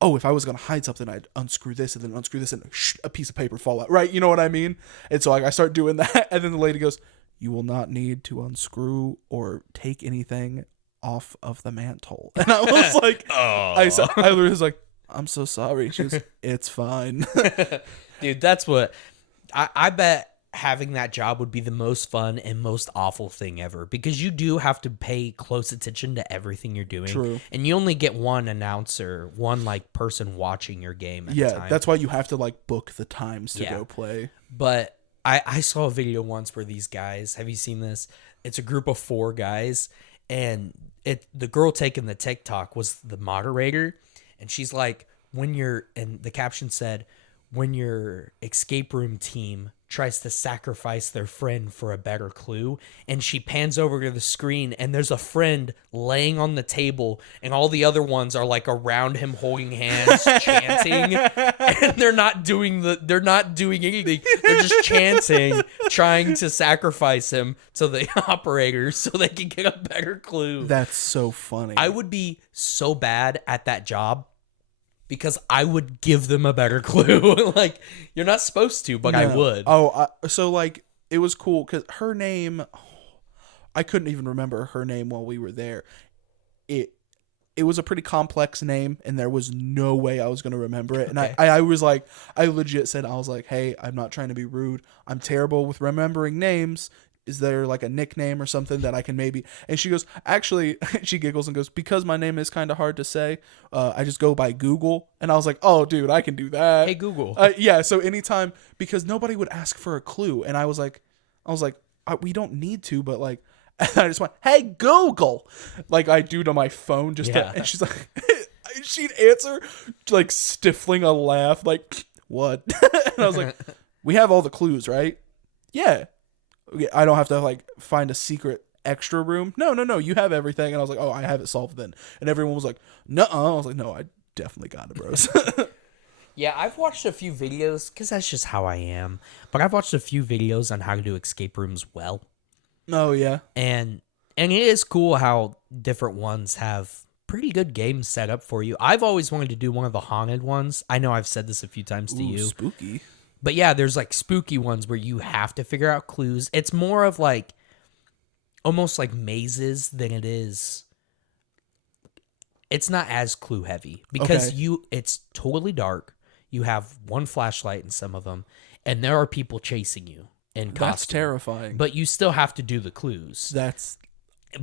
oh, if I was going to hide something, I'd unscrew this and then unscrew this and a piece of paper fall out. Right. You know what I mean? And so like I start doing that. And then the lady goes, you will not need to unscrew or take anything off of the mantle. And I was like, I literally was like, I'm so sorry. She was, it's fine. Dude, that's what I bet having that job would be the most fun and most awful thing ever, because you do have to pay close attention to everything you're doing. True. And you only get one announcer, one like person watching your game at a time. That's why you have to like book the times to go play. But I saw a video once where these guys, have you seen this? It's a group of 4 guys, and the girl taking the TikTok was the moderator, and she's like, and the caption said, when your escape room team tries to sacrifice their friend for a better clue, and she pans over to the screen and there's a friend laying on the table and all the other ones are like around him holding hands chanting, and they're not doing anything. They're just chanting, trying to sacrifice him to the operators so they can get a better clue. That's so funny. I would be so bad at that job because I would give them a better clue. Like, you're not supposed to, but I would. So like it was cool because her name, I couldn't even remember her name while we were there. It was a pretty complex name, and there was no way I was going to remember it. And I was like, I legit said, I was like, hey, I'm not trying to be rude. I'm terrible with remembering names. is there like a nickname or something that I can maybe, and she goes, actually, she giggles and goes, because my name is kind of hard to say, I just go by Google. And I was like, oh dude, I can do that. Hey Google. Yeah. So anytime, because nobody would ask for a clue. And I was like, we don't need to, but like, and I just went, hey Google, like I do to my phone just to, and she's like, she'd answer like stifling a laugh, like, what? And I was like, we have all the clues, right? Yeah. I don't have to like find a secret extra room. No, you have everything. And I was like, oh, I have it solved then. And everyone was like, nuh-uh. I was like, no, I definitely got it, bros. Yeah, I've watched a few videos, because that's just how I am. But I've watched a few videos on how to do escape rooms well. Oh, yeah. And it is cool how different ones have pretty good games set up for you. I've always wanted to do one of the haunted ones. I know I've said this a few times to you. Spooky. But yeah, there's like spooky ones where you have to figure out clues. It's more of like almost like mazes than it is. It's not as clue heavy because it's totally dark. You have one flashlight in some of them, and there are people chasing you in costume. That's terrifying. But you still have to do the clues. That's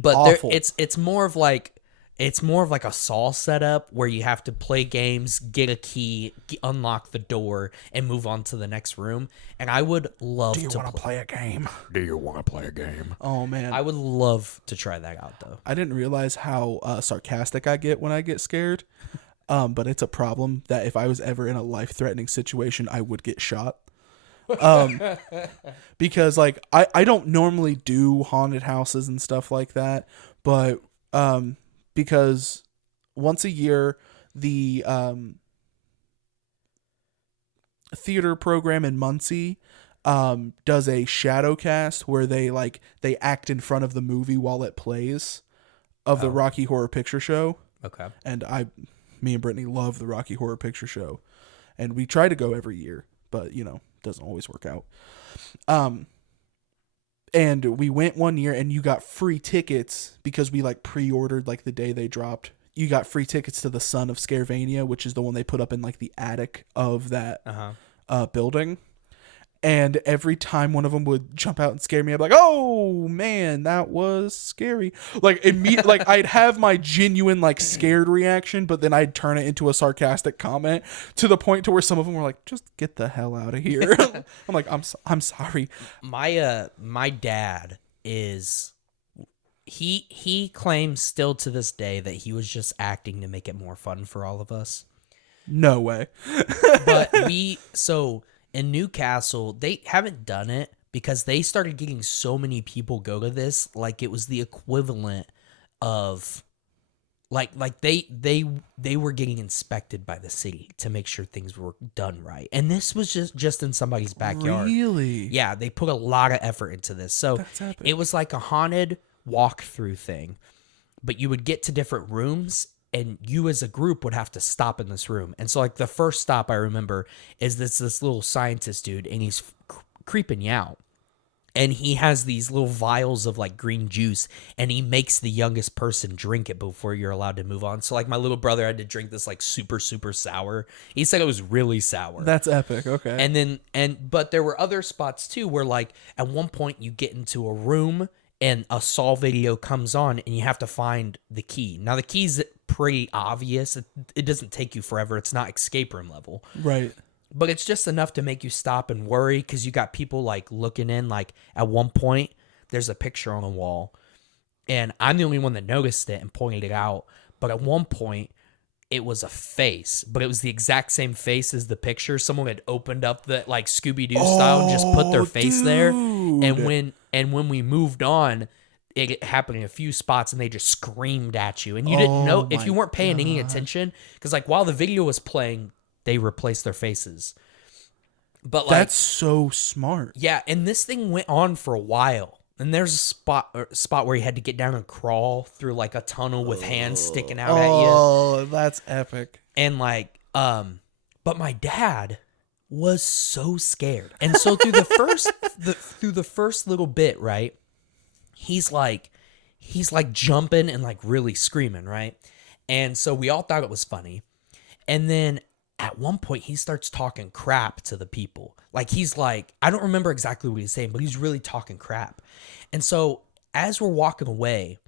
awful. It's more of like a Saw setup where you have to play games, get a key, unlock the door, and move on to the next room. And I would love to. Do you want to play a game? Do you want to play a game? Oh man, I would love to try that out though. I didn't realize how sarcastic I get when I get scared. But it's a problem that if I was ever in a life-threatening situation, I would get shot. Because like I don't normally do haunted houses and stuff like that, but because once a year the theater program in Muncie does a shadow cast where they act in front of the movie while it plays of the Rocky Horror Picture Show. Okay. And me and Brittany love the Rocky Horror Picture Show, and we try to go every year, but doesn't always work out. And we went one year, and you got free tickets because we like pre-ordered like the day they dropped. You got free tickets to the Son of Scarevania, which is the one they put up in like the attic of that building. And every time one of them would jump out and scare me, I'd be like, "Oh man, that was scary!" Like like I'd have my genuine like scared reaction, but then I'd turn it into a sarcastic comment to the point to where some of them were like, "Just get the hell out of here." I'm like, "I'm sorry." My dad is he claims still to this day that he was just acting to make it more fun for all of us. No way. But in Newcastle, they haven't done it because they started getting so many people go to this, like it was the equivalent of like they were getting inspected by the city to make sure things were done right. And this was just in somebody's backyard. Really? Yeah, they put a lot of effort into this. So it was like a haunted walkthrough thing, but you would get to different rooms and you as a group would have to stop in this room. And so like the first stop I remember is this little scientist dude, and he's creeping you out. And he has these little vials of like green juice, and he makes the youngest person drink it before you're allowed to move on. So like my little brother had to drink this like super, super sour. He said it was really sour. That's epic. Okay. But there were other spots too where like at one point you get into a room and a Saw video comes on and you have to find the key. Now the key's pretty obvious. It doesn't take you forever. It's not escape room level. Right. But it's just enough to make you stop and worry because you got people like looking in. Like at one point, there's a picture on a wall, and I'm the only one that noticed it and pointed it out. But at one point, it was a face, but it was the exact same face as the picture. Someone had opened up the like Scooby-Doo style and just put their face there. And when we moved on, it happened in a few spots and they just screamed at you. And you didn't know if you weren't paying any attention, because like while the video was playing, they replaced their faces. But like, that's so smart. Yeah, and this thing went on for a while. And there's a spot where you had to get down and crawl through like a tunnel with hands sticking out at you. Oh, that's epic. And like, but my dad was so scared. And so through the first little bit, right? He's like jumping and like really screaming, right? And so we all thought it was funny. And then at one point he starts talking crap to the people. Like he's like, I don't remember exactly what he's saying, but he's really talking crap. And so as we're walking away,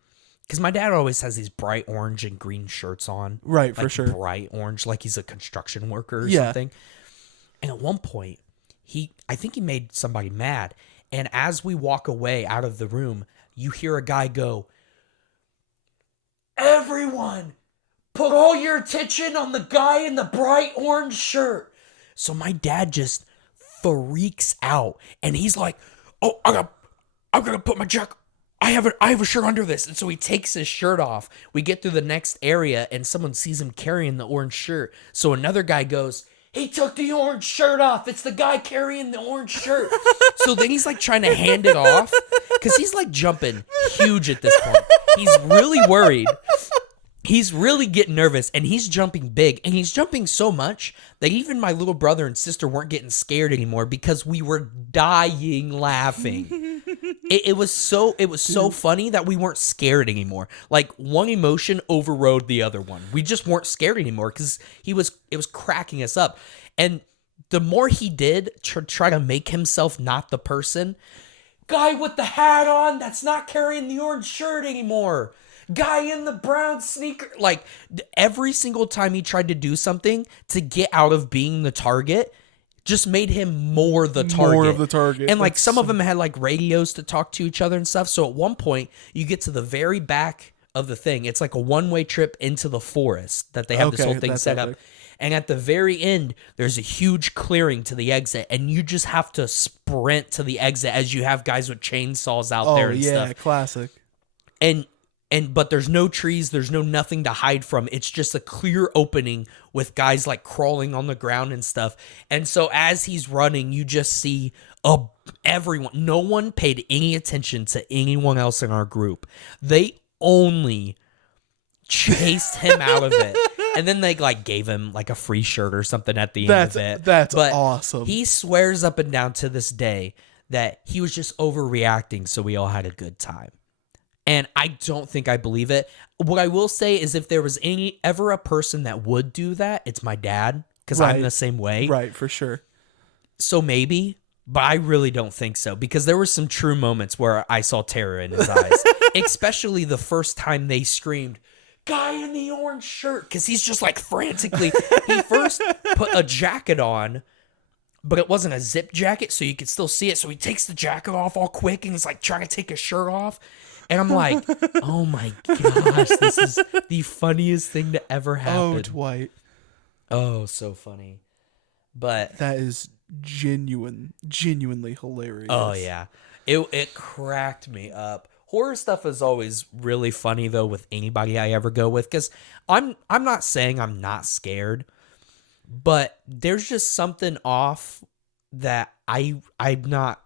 because my dad always has these bright orange and green shirts on. Right, like for sure. Bright orange, like he's a construction worker or Yeah. something. And at one point, I think he made somebody mad. And as we walk away out of the room, you hear a guy go, "Everyone, put all your attention on the guy in the bright orange shirt." So my dad just freaks out, and he's like, "Oh, I'm gonna put my jacket. I have a shirt under this." And so he takes his shirt off. We get through the next area, and someone sees him carrying the orange shirt. So another guy goes, "He took the orange shirt off. It's the guy carrying the orange shirt." So then he's like trying to hand it off because he's like jumping huge at this point. He's really worried. He's really getting nervous, and he's jumping big, and he's jumping so much that even my little brother and sister weren't getting scared anymore because we were dying laughing. It was so funny that we weren't scared anymore. Like one emotion overrode the other one. We just weren't scared anymore because it was cracking us up. And the more he did try to make himself not the person, guy with the hat on that's not carrying the orange shirt anymore, guy in the brown sneaker, like every single time he tried to do something to get out of being the target, just made him more the target. More of the target. And like some of them had like radios to talk to each other and stuff. So at one point you get to the very back of the thing. It's like a one-way trip into the forest that they have this whole thing set up. And at the very end, there's a huge clearing to the exit, and you just have to sprint to the exit as you have guys with chainsaws out there and stuff. Classic. But there's no trees, there's no nothing to hide from. It's just a clear opening with guys like crawling on the ground and stuff. And so as he's running, you just see everyone. No one paid any attention to anyone else in our group. They only chased him out of it. And then they like gave him like a free shirt or something at the end of it. That's awesome. He swears up and down to this day that he was just overreacting, so we all had a good time. And I don't think I believe it. What I will say is if there was ever a person that would do that, it's my dad, because I'm the same way. Right, for sure. So maybe, but I really don't think so, because there were some true moments where I saw terror in his eyes, especially the first time they screamed, "Guy in the orange shirt," because he's just like frantically. He first put a jacket on, but it wasn't a zip jacket, so you could still see it. So he takes the jacket off all quick, and he's like trying to take his shirt off. And I'm like, oh my gosh, this is the funniest thing to ever happen. Oh, Dwight. Oh, so funny. But that is genuinely hilarious. Oh yeah. It cracked me up. Horror stuff is always really funny though with anybody I ever go with, cuz I'm not saying I'm not scared, but there's just something off that I'm not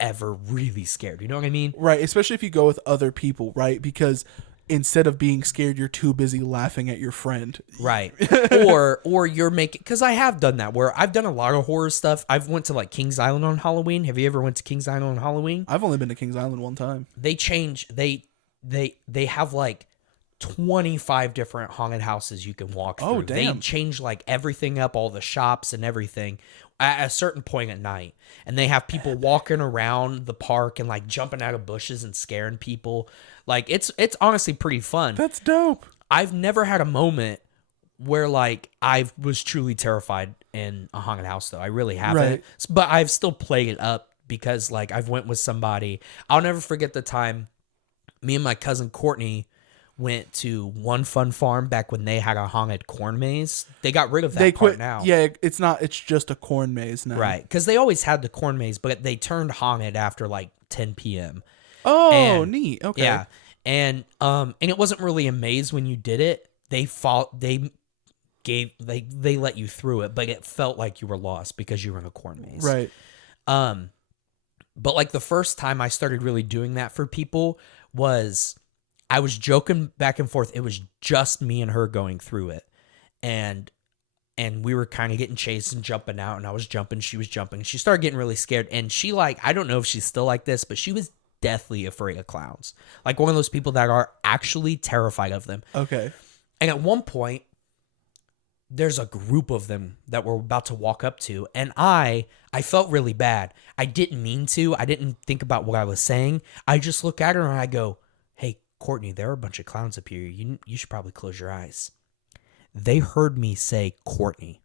ever really scared. You know what I mean? Right, especially if you go with other people, right? Because instead of being scared, you're too busy laughing at your friend. Right. or you're making, because I have done that where I've done a lot of horror stuff. I've went to like Kings Island on Halloween. Have you ever went to Kings Island on Halloween? I've only been to Kings Island one time. They have like 25 different haunted houses you can walk through. Oh, damn. They change like everything up, all the shops and everything at a certain point at night. And they have people walking around the park and like jumping out of bushes and scaring people. Like it's honestly pretty fun. That's dope. I've never had a moment where like I was truly terrified in a haunted house though. I really haven't. Right. But I've still played it up because like I've went with somebody. I'll never forget the time me and my cousin Courtney went to One Fun Farm back when they had a haunted corn maze. They got rid of that They part quit now. Yeah, it's just a corn maze now. Right, because they always had the corn maze, but they turned haunted after like 10 p.m. Oh, neat. Okay. Yeah, and it wasn't really a maze when you did it. They let you through it, but it felt like you were lost because you were in a corn maze. Right. But like the first time I started really doing that for people was I was joking back and forth. It was just me and her going through it. And we were kind of getting chased and jumping out, and I was jumping, she was jumping. She started getting really scared, and she like, I don't know if she's still like this, but she was deathly afraid of clowns. Like one of those people that are actually terrified of them. Okay. And at one point, there's a group of them that we're about to walk up to, and I felt really bad. I didn't mean to. I didn't think about what I was saying. I just look at her and I go, "Hey, Courtney, there are a bunch of clowns up here. You should probably close your eyes." They heard me say Courtney.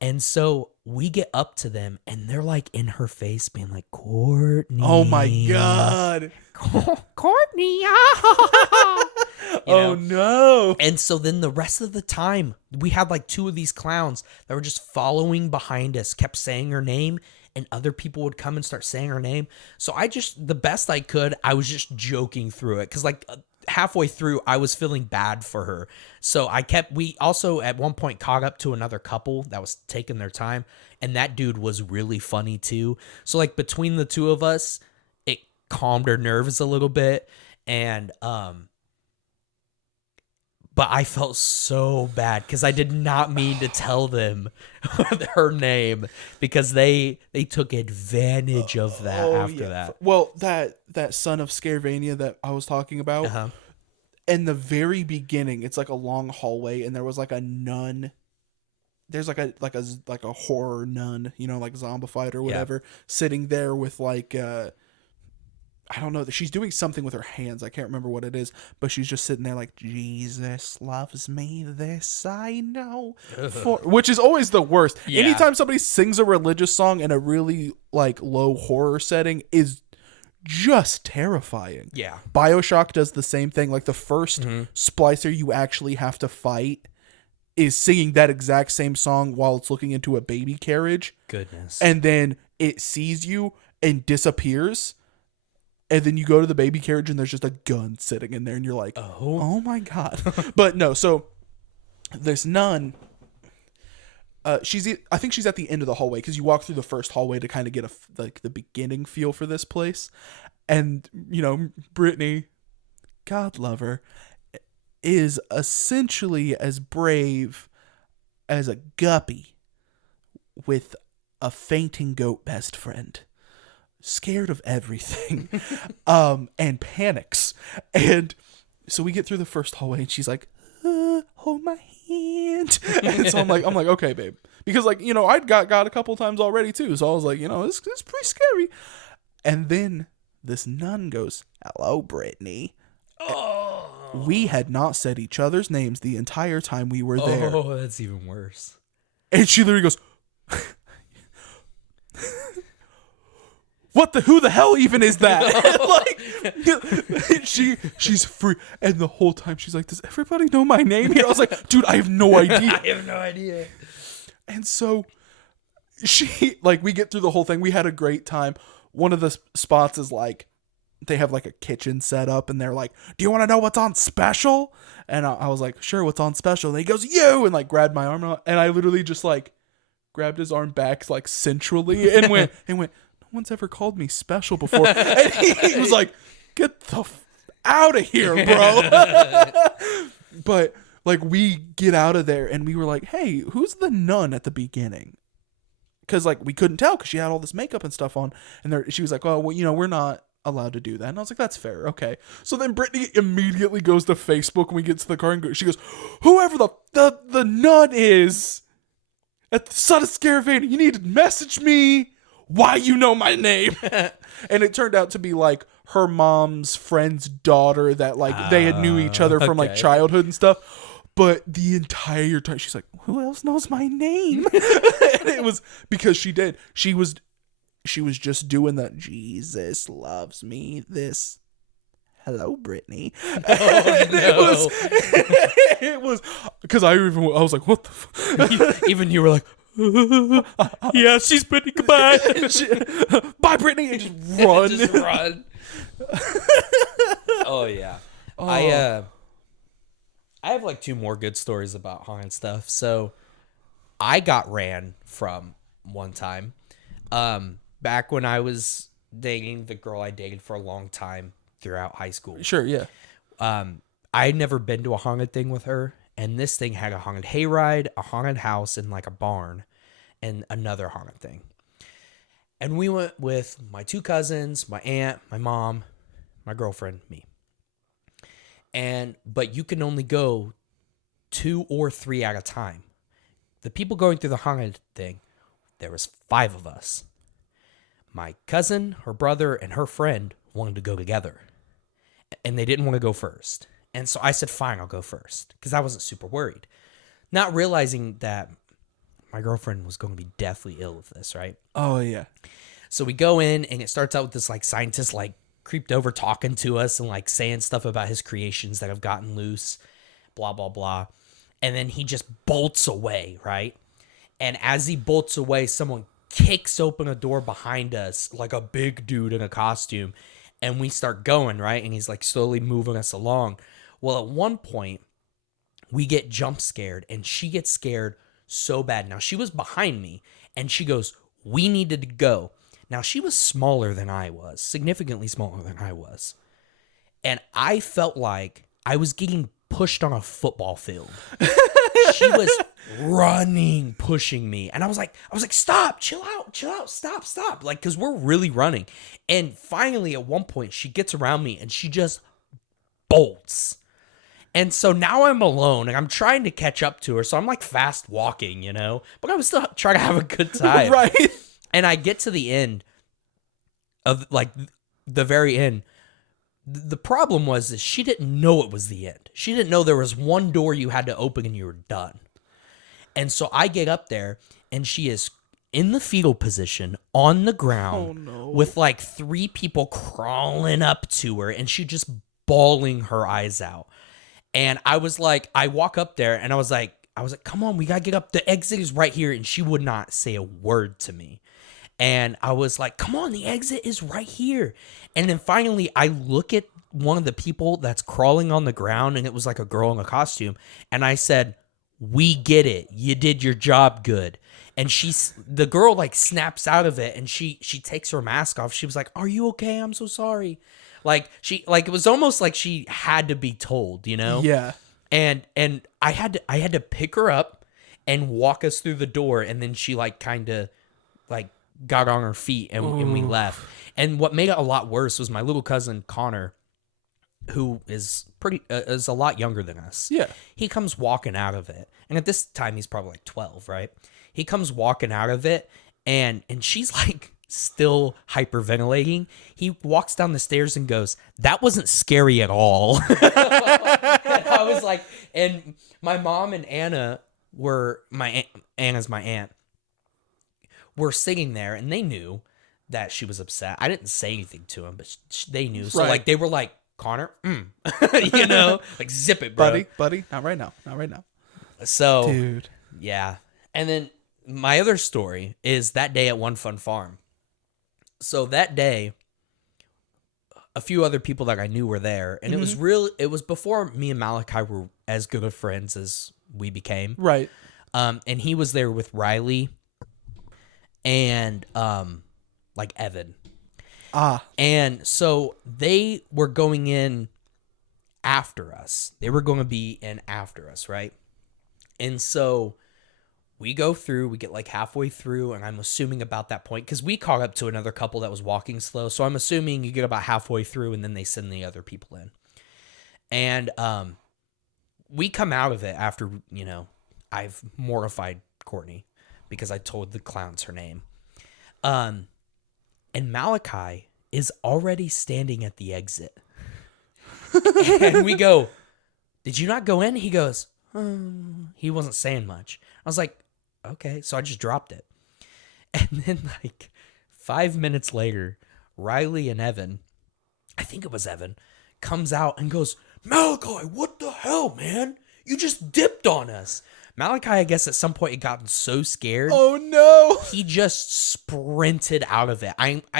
And so we get up to them and they're like in her face being like, "Courtney." Oh my God. Courtney. Oh no. And so then the rest of the time, we had like two of these clowns that were just following behind us, kept saying her name, and other people would come and start saying her name. So the best I could, I was just joking through it. Cause like halfway through, I was feeling bad for her. So we also at one point caught up to another couple that was taking their time. And that dude was really funny too. So like between the two of us, it calmed her nerves a little bit. And, but I felt so bad because I did not mean to tell them her name because they took advantage of that after that. Well, that son of Scaravania that I was talking about, in the very beginning, it's like a long hallway, and there was like a nun. There's like a horror nun, like zombified or whatever, sitting there with like I don't know, she's doing something with her hands. I can't remember what it is, but she's just sitting there like, "Jesus loves me, this I know." Which is always the worst. Yeah. Anytime somebody sings a religious song in a really like low horror setting is just terrifying. Yeah. BioShock does the same thing. Like the first splicer you actually have to fight is singing that exact same song while it's looking into a baby carriage. Goodness. And then it sees you and disappears. And then you go to the baby carriage and there's just a gun sitting in there and you're like, oh my God. But no, so this nun, I think she's at the end of the hallway because you walk through the first hallway to kind of get the beginning feel for this place. And, Brittany, God love her, is essentially as brave as a guppy with a fainting goat best friend. Scared of everything, and panics. And so we get through the first hallway and she's like, "Hold my hand." And so I'm like, "Okay, babe." Because like, I'd got a couple times already too. So I was like, this is pretty scary. And then this nun goes, "Hello, Brittany." Oh. We had not said each other's names the entire time we were there. Oh, that's even worse. And she literally goes, who the hell even is that? Like, she's free. And the whole time she's like, "Does everybody know my name here?" I was like, "Dude, I have no idea." I have no idea. And so we get through the whole thing. We had a great time. One of the spots is like, they have like a kitchen set up and they're like, "Do you want to know what's on special?" And I was like, "Sure, what's on special?" And he goes, "You," and like grabbed my arm. And I literally just like grabbed his arm back like centrally and went, "No one's ever called me special before." And he was like, "Get the out of here, bro." But like we get out of there and we were like, "Hey, who's the nun at the beginning?" Because like we couldn't tell because she had all this makeup and stuff on. And she was like, "Oh, well, we're not allowed to do that." And I was like, "That's fair. Okay." So then Brittany immediately goes to Facebook when we get to the car and she goes, "Whoever the nun is at the Son of Scaravania, you need to message me why you know my name." And it turned out to be like her mom's friend's daughter that like they had knew each other from like childhood and stuff. But the entire time she's like, "Who else knows my name?" And it was because she did. She was just doing the "Jesus loves me, this hello, Brittany." Oh, It was because I was like, "What the fuck?" Even you were like, "Yeah, she's Brittany. Goodbye." Bye, Brittany. And just run. Just run. Oh yeah. Oh. I have like two more good stories about haunted stuff. So I got ran from one time. Back when I was dating the girl I dated for a long time throughout high school. Sure, yeah. I had never been to a haunted thing with her, and this thing had a haunted hayride, a haunted house, and like a barn, and another haunted thing. And we went with my two cousins, my aunt, my mom, my girlfriend, me. But you can only go 2 or 3 at a time. the people going through the haunted thing, there was 5 of us. My cousin, her brother, and her friend wanted to go together. And they didn't want to go first. And so I said, fine, I'll go first. Because I wasn't super worried. Not realizing that my girlfriend was going to be deathly ill with this, right? Oh, yeah. So we go in, and it starts out with this, like, scientist, like, creeped over talking to us and, like, saying stuff about his creations that have gotten loose, blah, blah, blah. And then he just bolts away, right? And as he bolts away, someone kicks open a door behind us, like a big dude in a costume, and we start going, right? And he's, like, slowly moving us along. Well, at one point, we get jump scared, and she gets scared so bad. Now, she was behind me, and she goes, we needed to go. Now, she was smaller than I was, significantly smaller than I was. And I felt like I was getting pushed on a football field. She was running, pushing me. And I was like, stop, chill out, stop. Like, because we're really running. And finally, at one point, she gets around me, and she just bolts. And so now I'm alone, and I'm trying to catch up to her. So I'm like fast walking, you know? But I was still trying to have a good time. Right. And I get to the end of, like, the very end. The problem was that she didn't know it was the end. She didn't know there was one door you had to open and you were done. And so I get up there, and she is in the fetal position on the ground with, like, 3 people crawling up to her, and she just bawling her eyes out. And I was like, I walk up there, and I was like, come on, we gotta get up. The exit is right here. And she would not say a word to me. And I was like, come on, the exit is right here. And then finally, I look at one of the people that's crawling on the ground, and it was like a girl in a costume. And I said, we get it. You did your job good. And the girl, like, snaps out of it, and she takes her mask off. She was like, are you okay? I'm so sorry. Like, it was almost like she had to be told, you know? Yeah. And I had to pick her up and walk us through the door, and then she, like, kind of, like, got on her feet, and we left. And what made it a lot worse was my little cousin Connor, who is is a lot younger than us. Yeah. He comes walking out of it, and at this time he's probably like 12, right? He comes walking out of it, and she's like still hyperventilating. He walks down the stairs and goes, "That wasn't scary at all." And I was like, and my mom and Anna were Anna's my aunt. Were sitting there, and they knew that she was upset. I didn't say anything to them, but they knew. So, like, they were like, Connor, you know, like, zip it, bro. Buddy, not right now. So, dude. Yeah. And then my other story is that day at One Fun Farm. So that day, a few other people that I knew were there, and it was before me and Malachi were as good of friends as we became. Right. And he was there with Riley and like Evan. And so they were going in after us. They were going to be in after us, right? And so we go through, we get like halfway through, and I'm assuming about that point, because we caught up to another couple that was walking slow. So I'm assuming you get about halfway through, and then they send the other people in. And we come out of it after, you know, I've mortified Courtney because I told the clowns her name. And Malachi is already standing at the exit. And we go, "Did you not go in?" He goes, he wasn't saying much. I was like, okay. So I just dropped it. And then like 5 minutes later, Riley and Evan, I think it was Evan, comes out and goes, "Malachi, what the hell, man? You just dipped on us." Malachi, I guess at some point had gotten so scared. Oh no! He just sprinted out of it.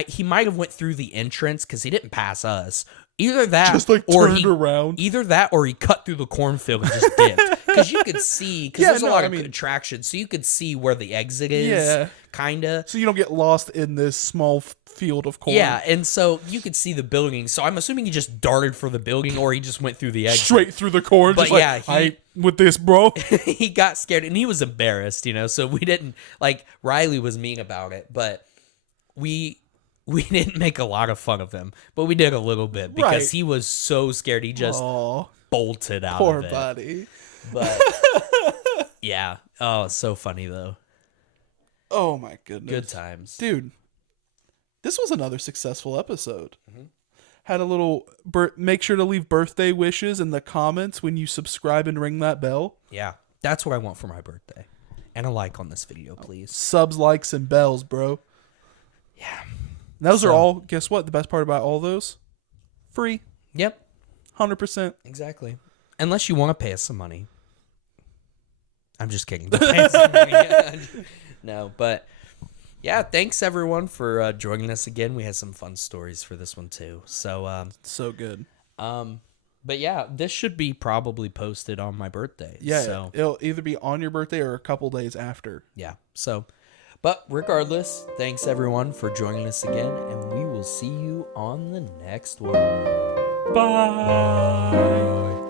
He might have went through the entrance because he didn't pass us. Either that, just like or turned around. Either that, or he cut through the cornfield and just dipped. Because you could see, because there's a lot of good traction, so you could see where the exit is. Yeah, kind of. So you don't get lost in this small field of corn. Yeah, and so you could see the building. So I'm assuming he just darted for the building, or he just went through the exit. Straight through the corn. But just yeah, like, I ain't with this, bro. He got scared, and he was embarrassed, you know. So we didn't, like, Riley was mean about it, but we didn't make a lot of fun of him, but we did a little bit because he was so scared. He just bolted out Poor of it. buddy. But yeah, Oh, it's so funny though. Oh my goodness. Good times. Dude, this was another successful episode. Had a little make sure to leave birthday wishes in the comments when you subscribe and ring that bell. Yeah, that's what I want for my birthday. And a like on this video, please. Subs, likes, and bells, bro. Yeah. Those are all, guess what? The best part about all those? Free. Yep. 100%. Exactly. Unless you want to pay us some money. I'm just kidding. Don't pay us some money. No, but yeah, thanks everyone for joining us again. We had some fun stories for this one too. So so good. But yeah, this should be probably posted on my birthday. Yeah, so it'll either be on your birthday or a couple days after. yeah. So, but regardless, thanks everyone for joining us again, and we will see you on the next one. Bye.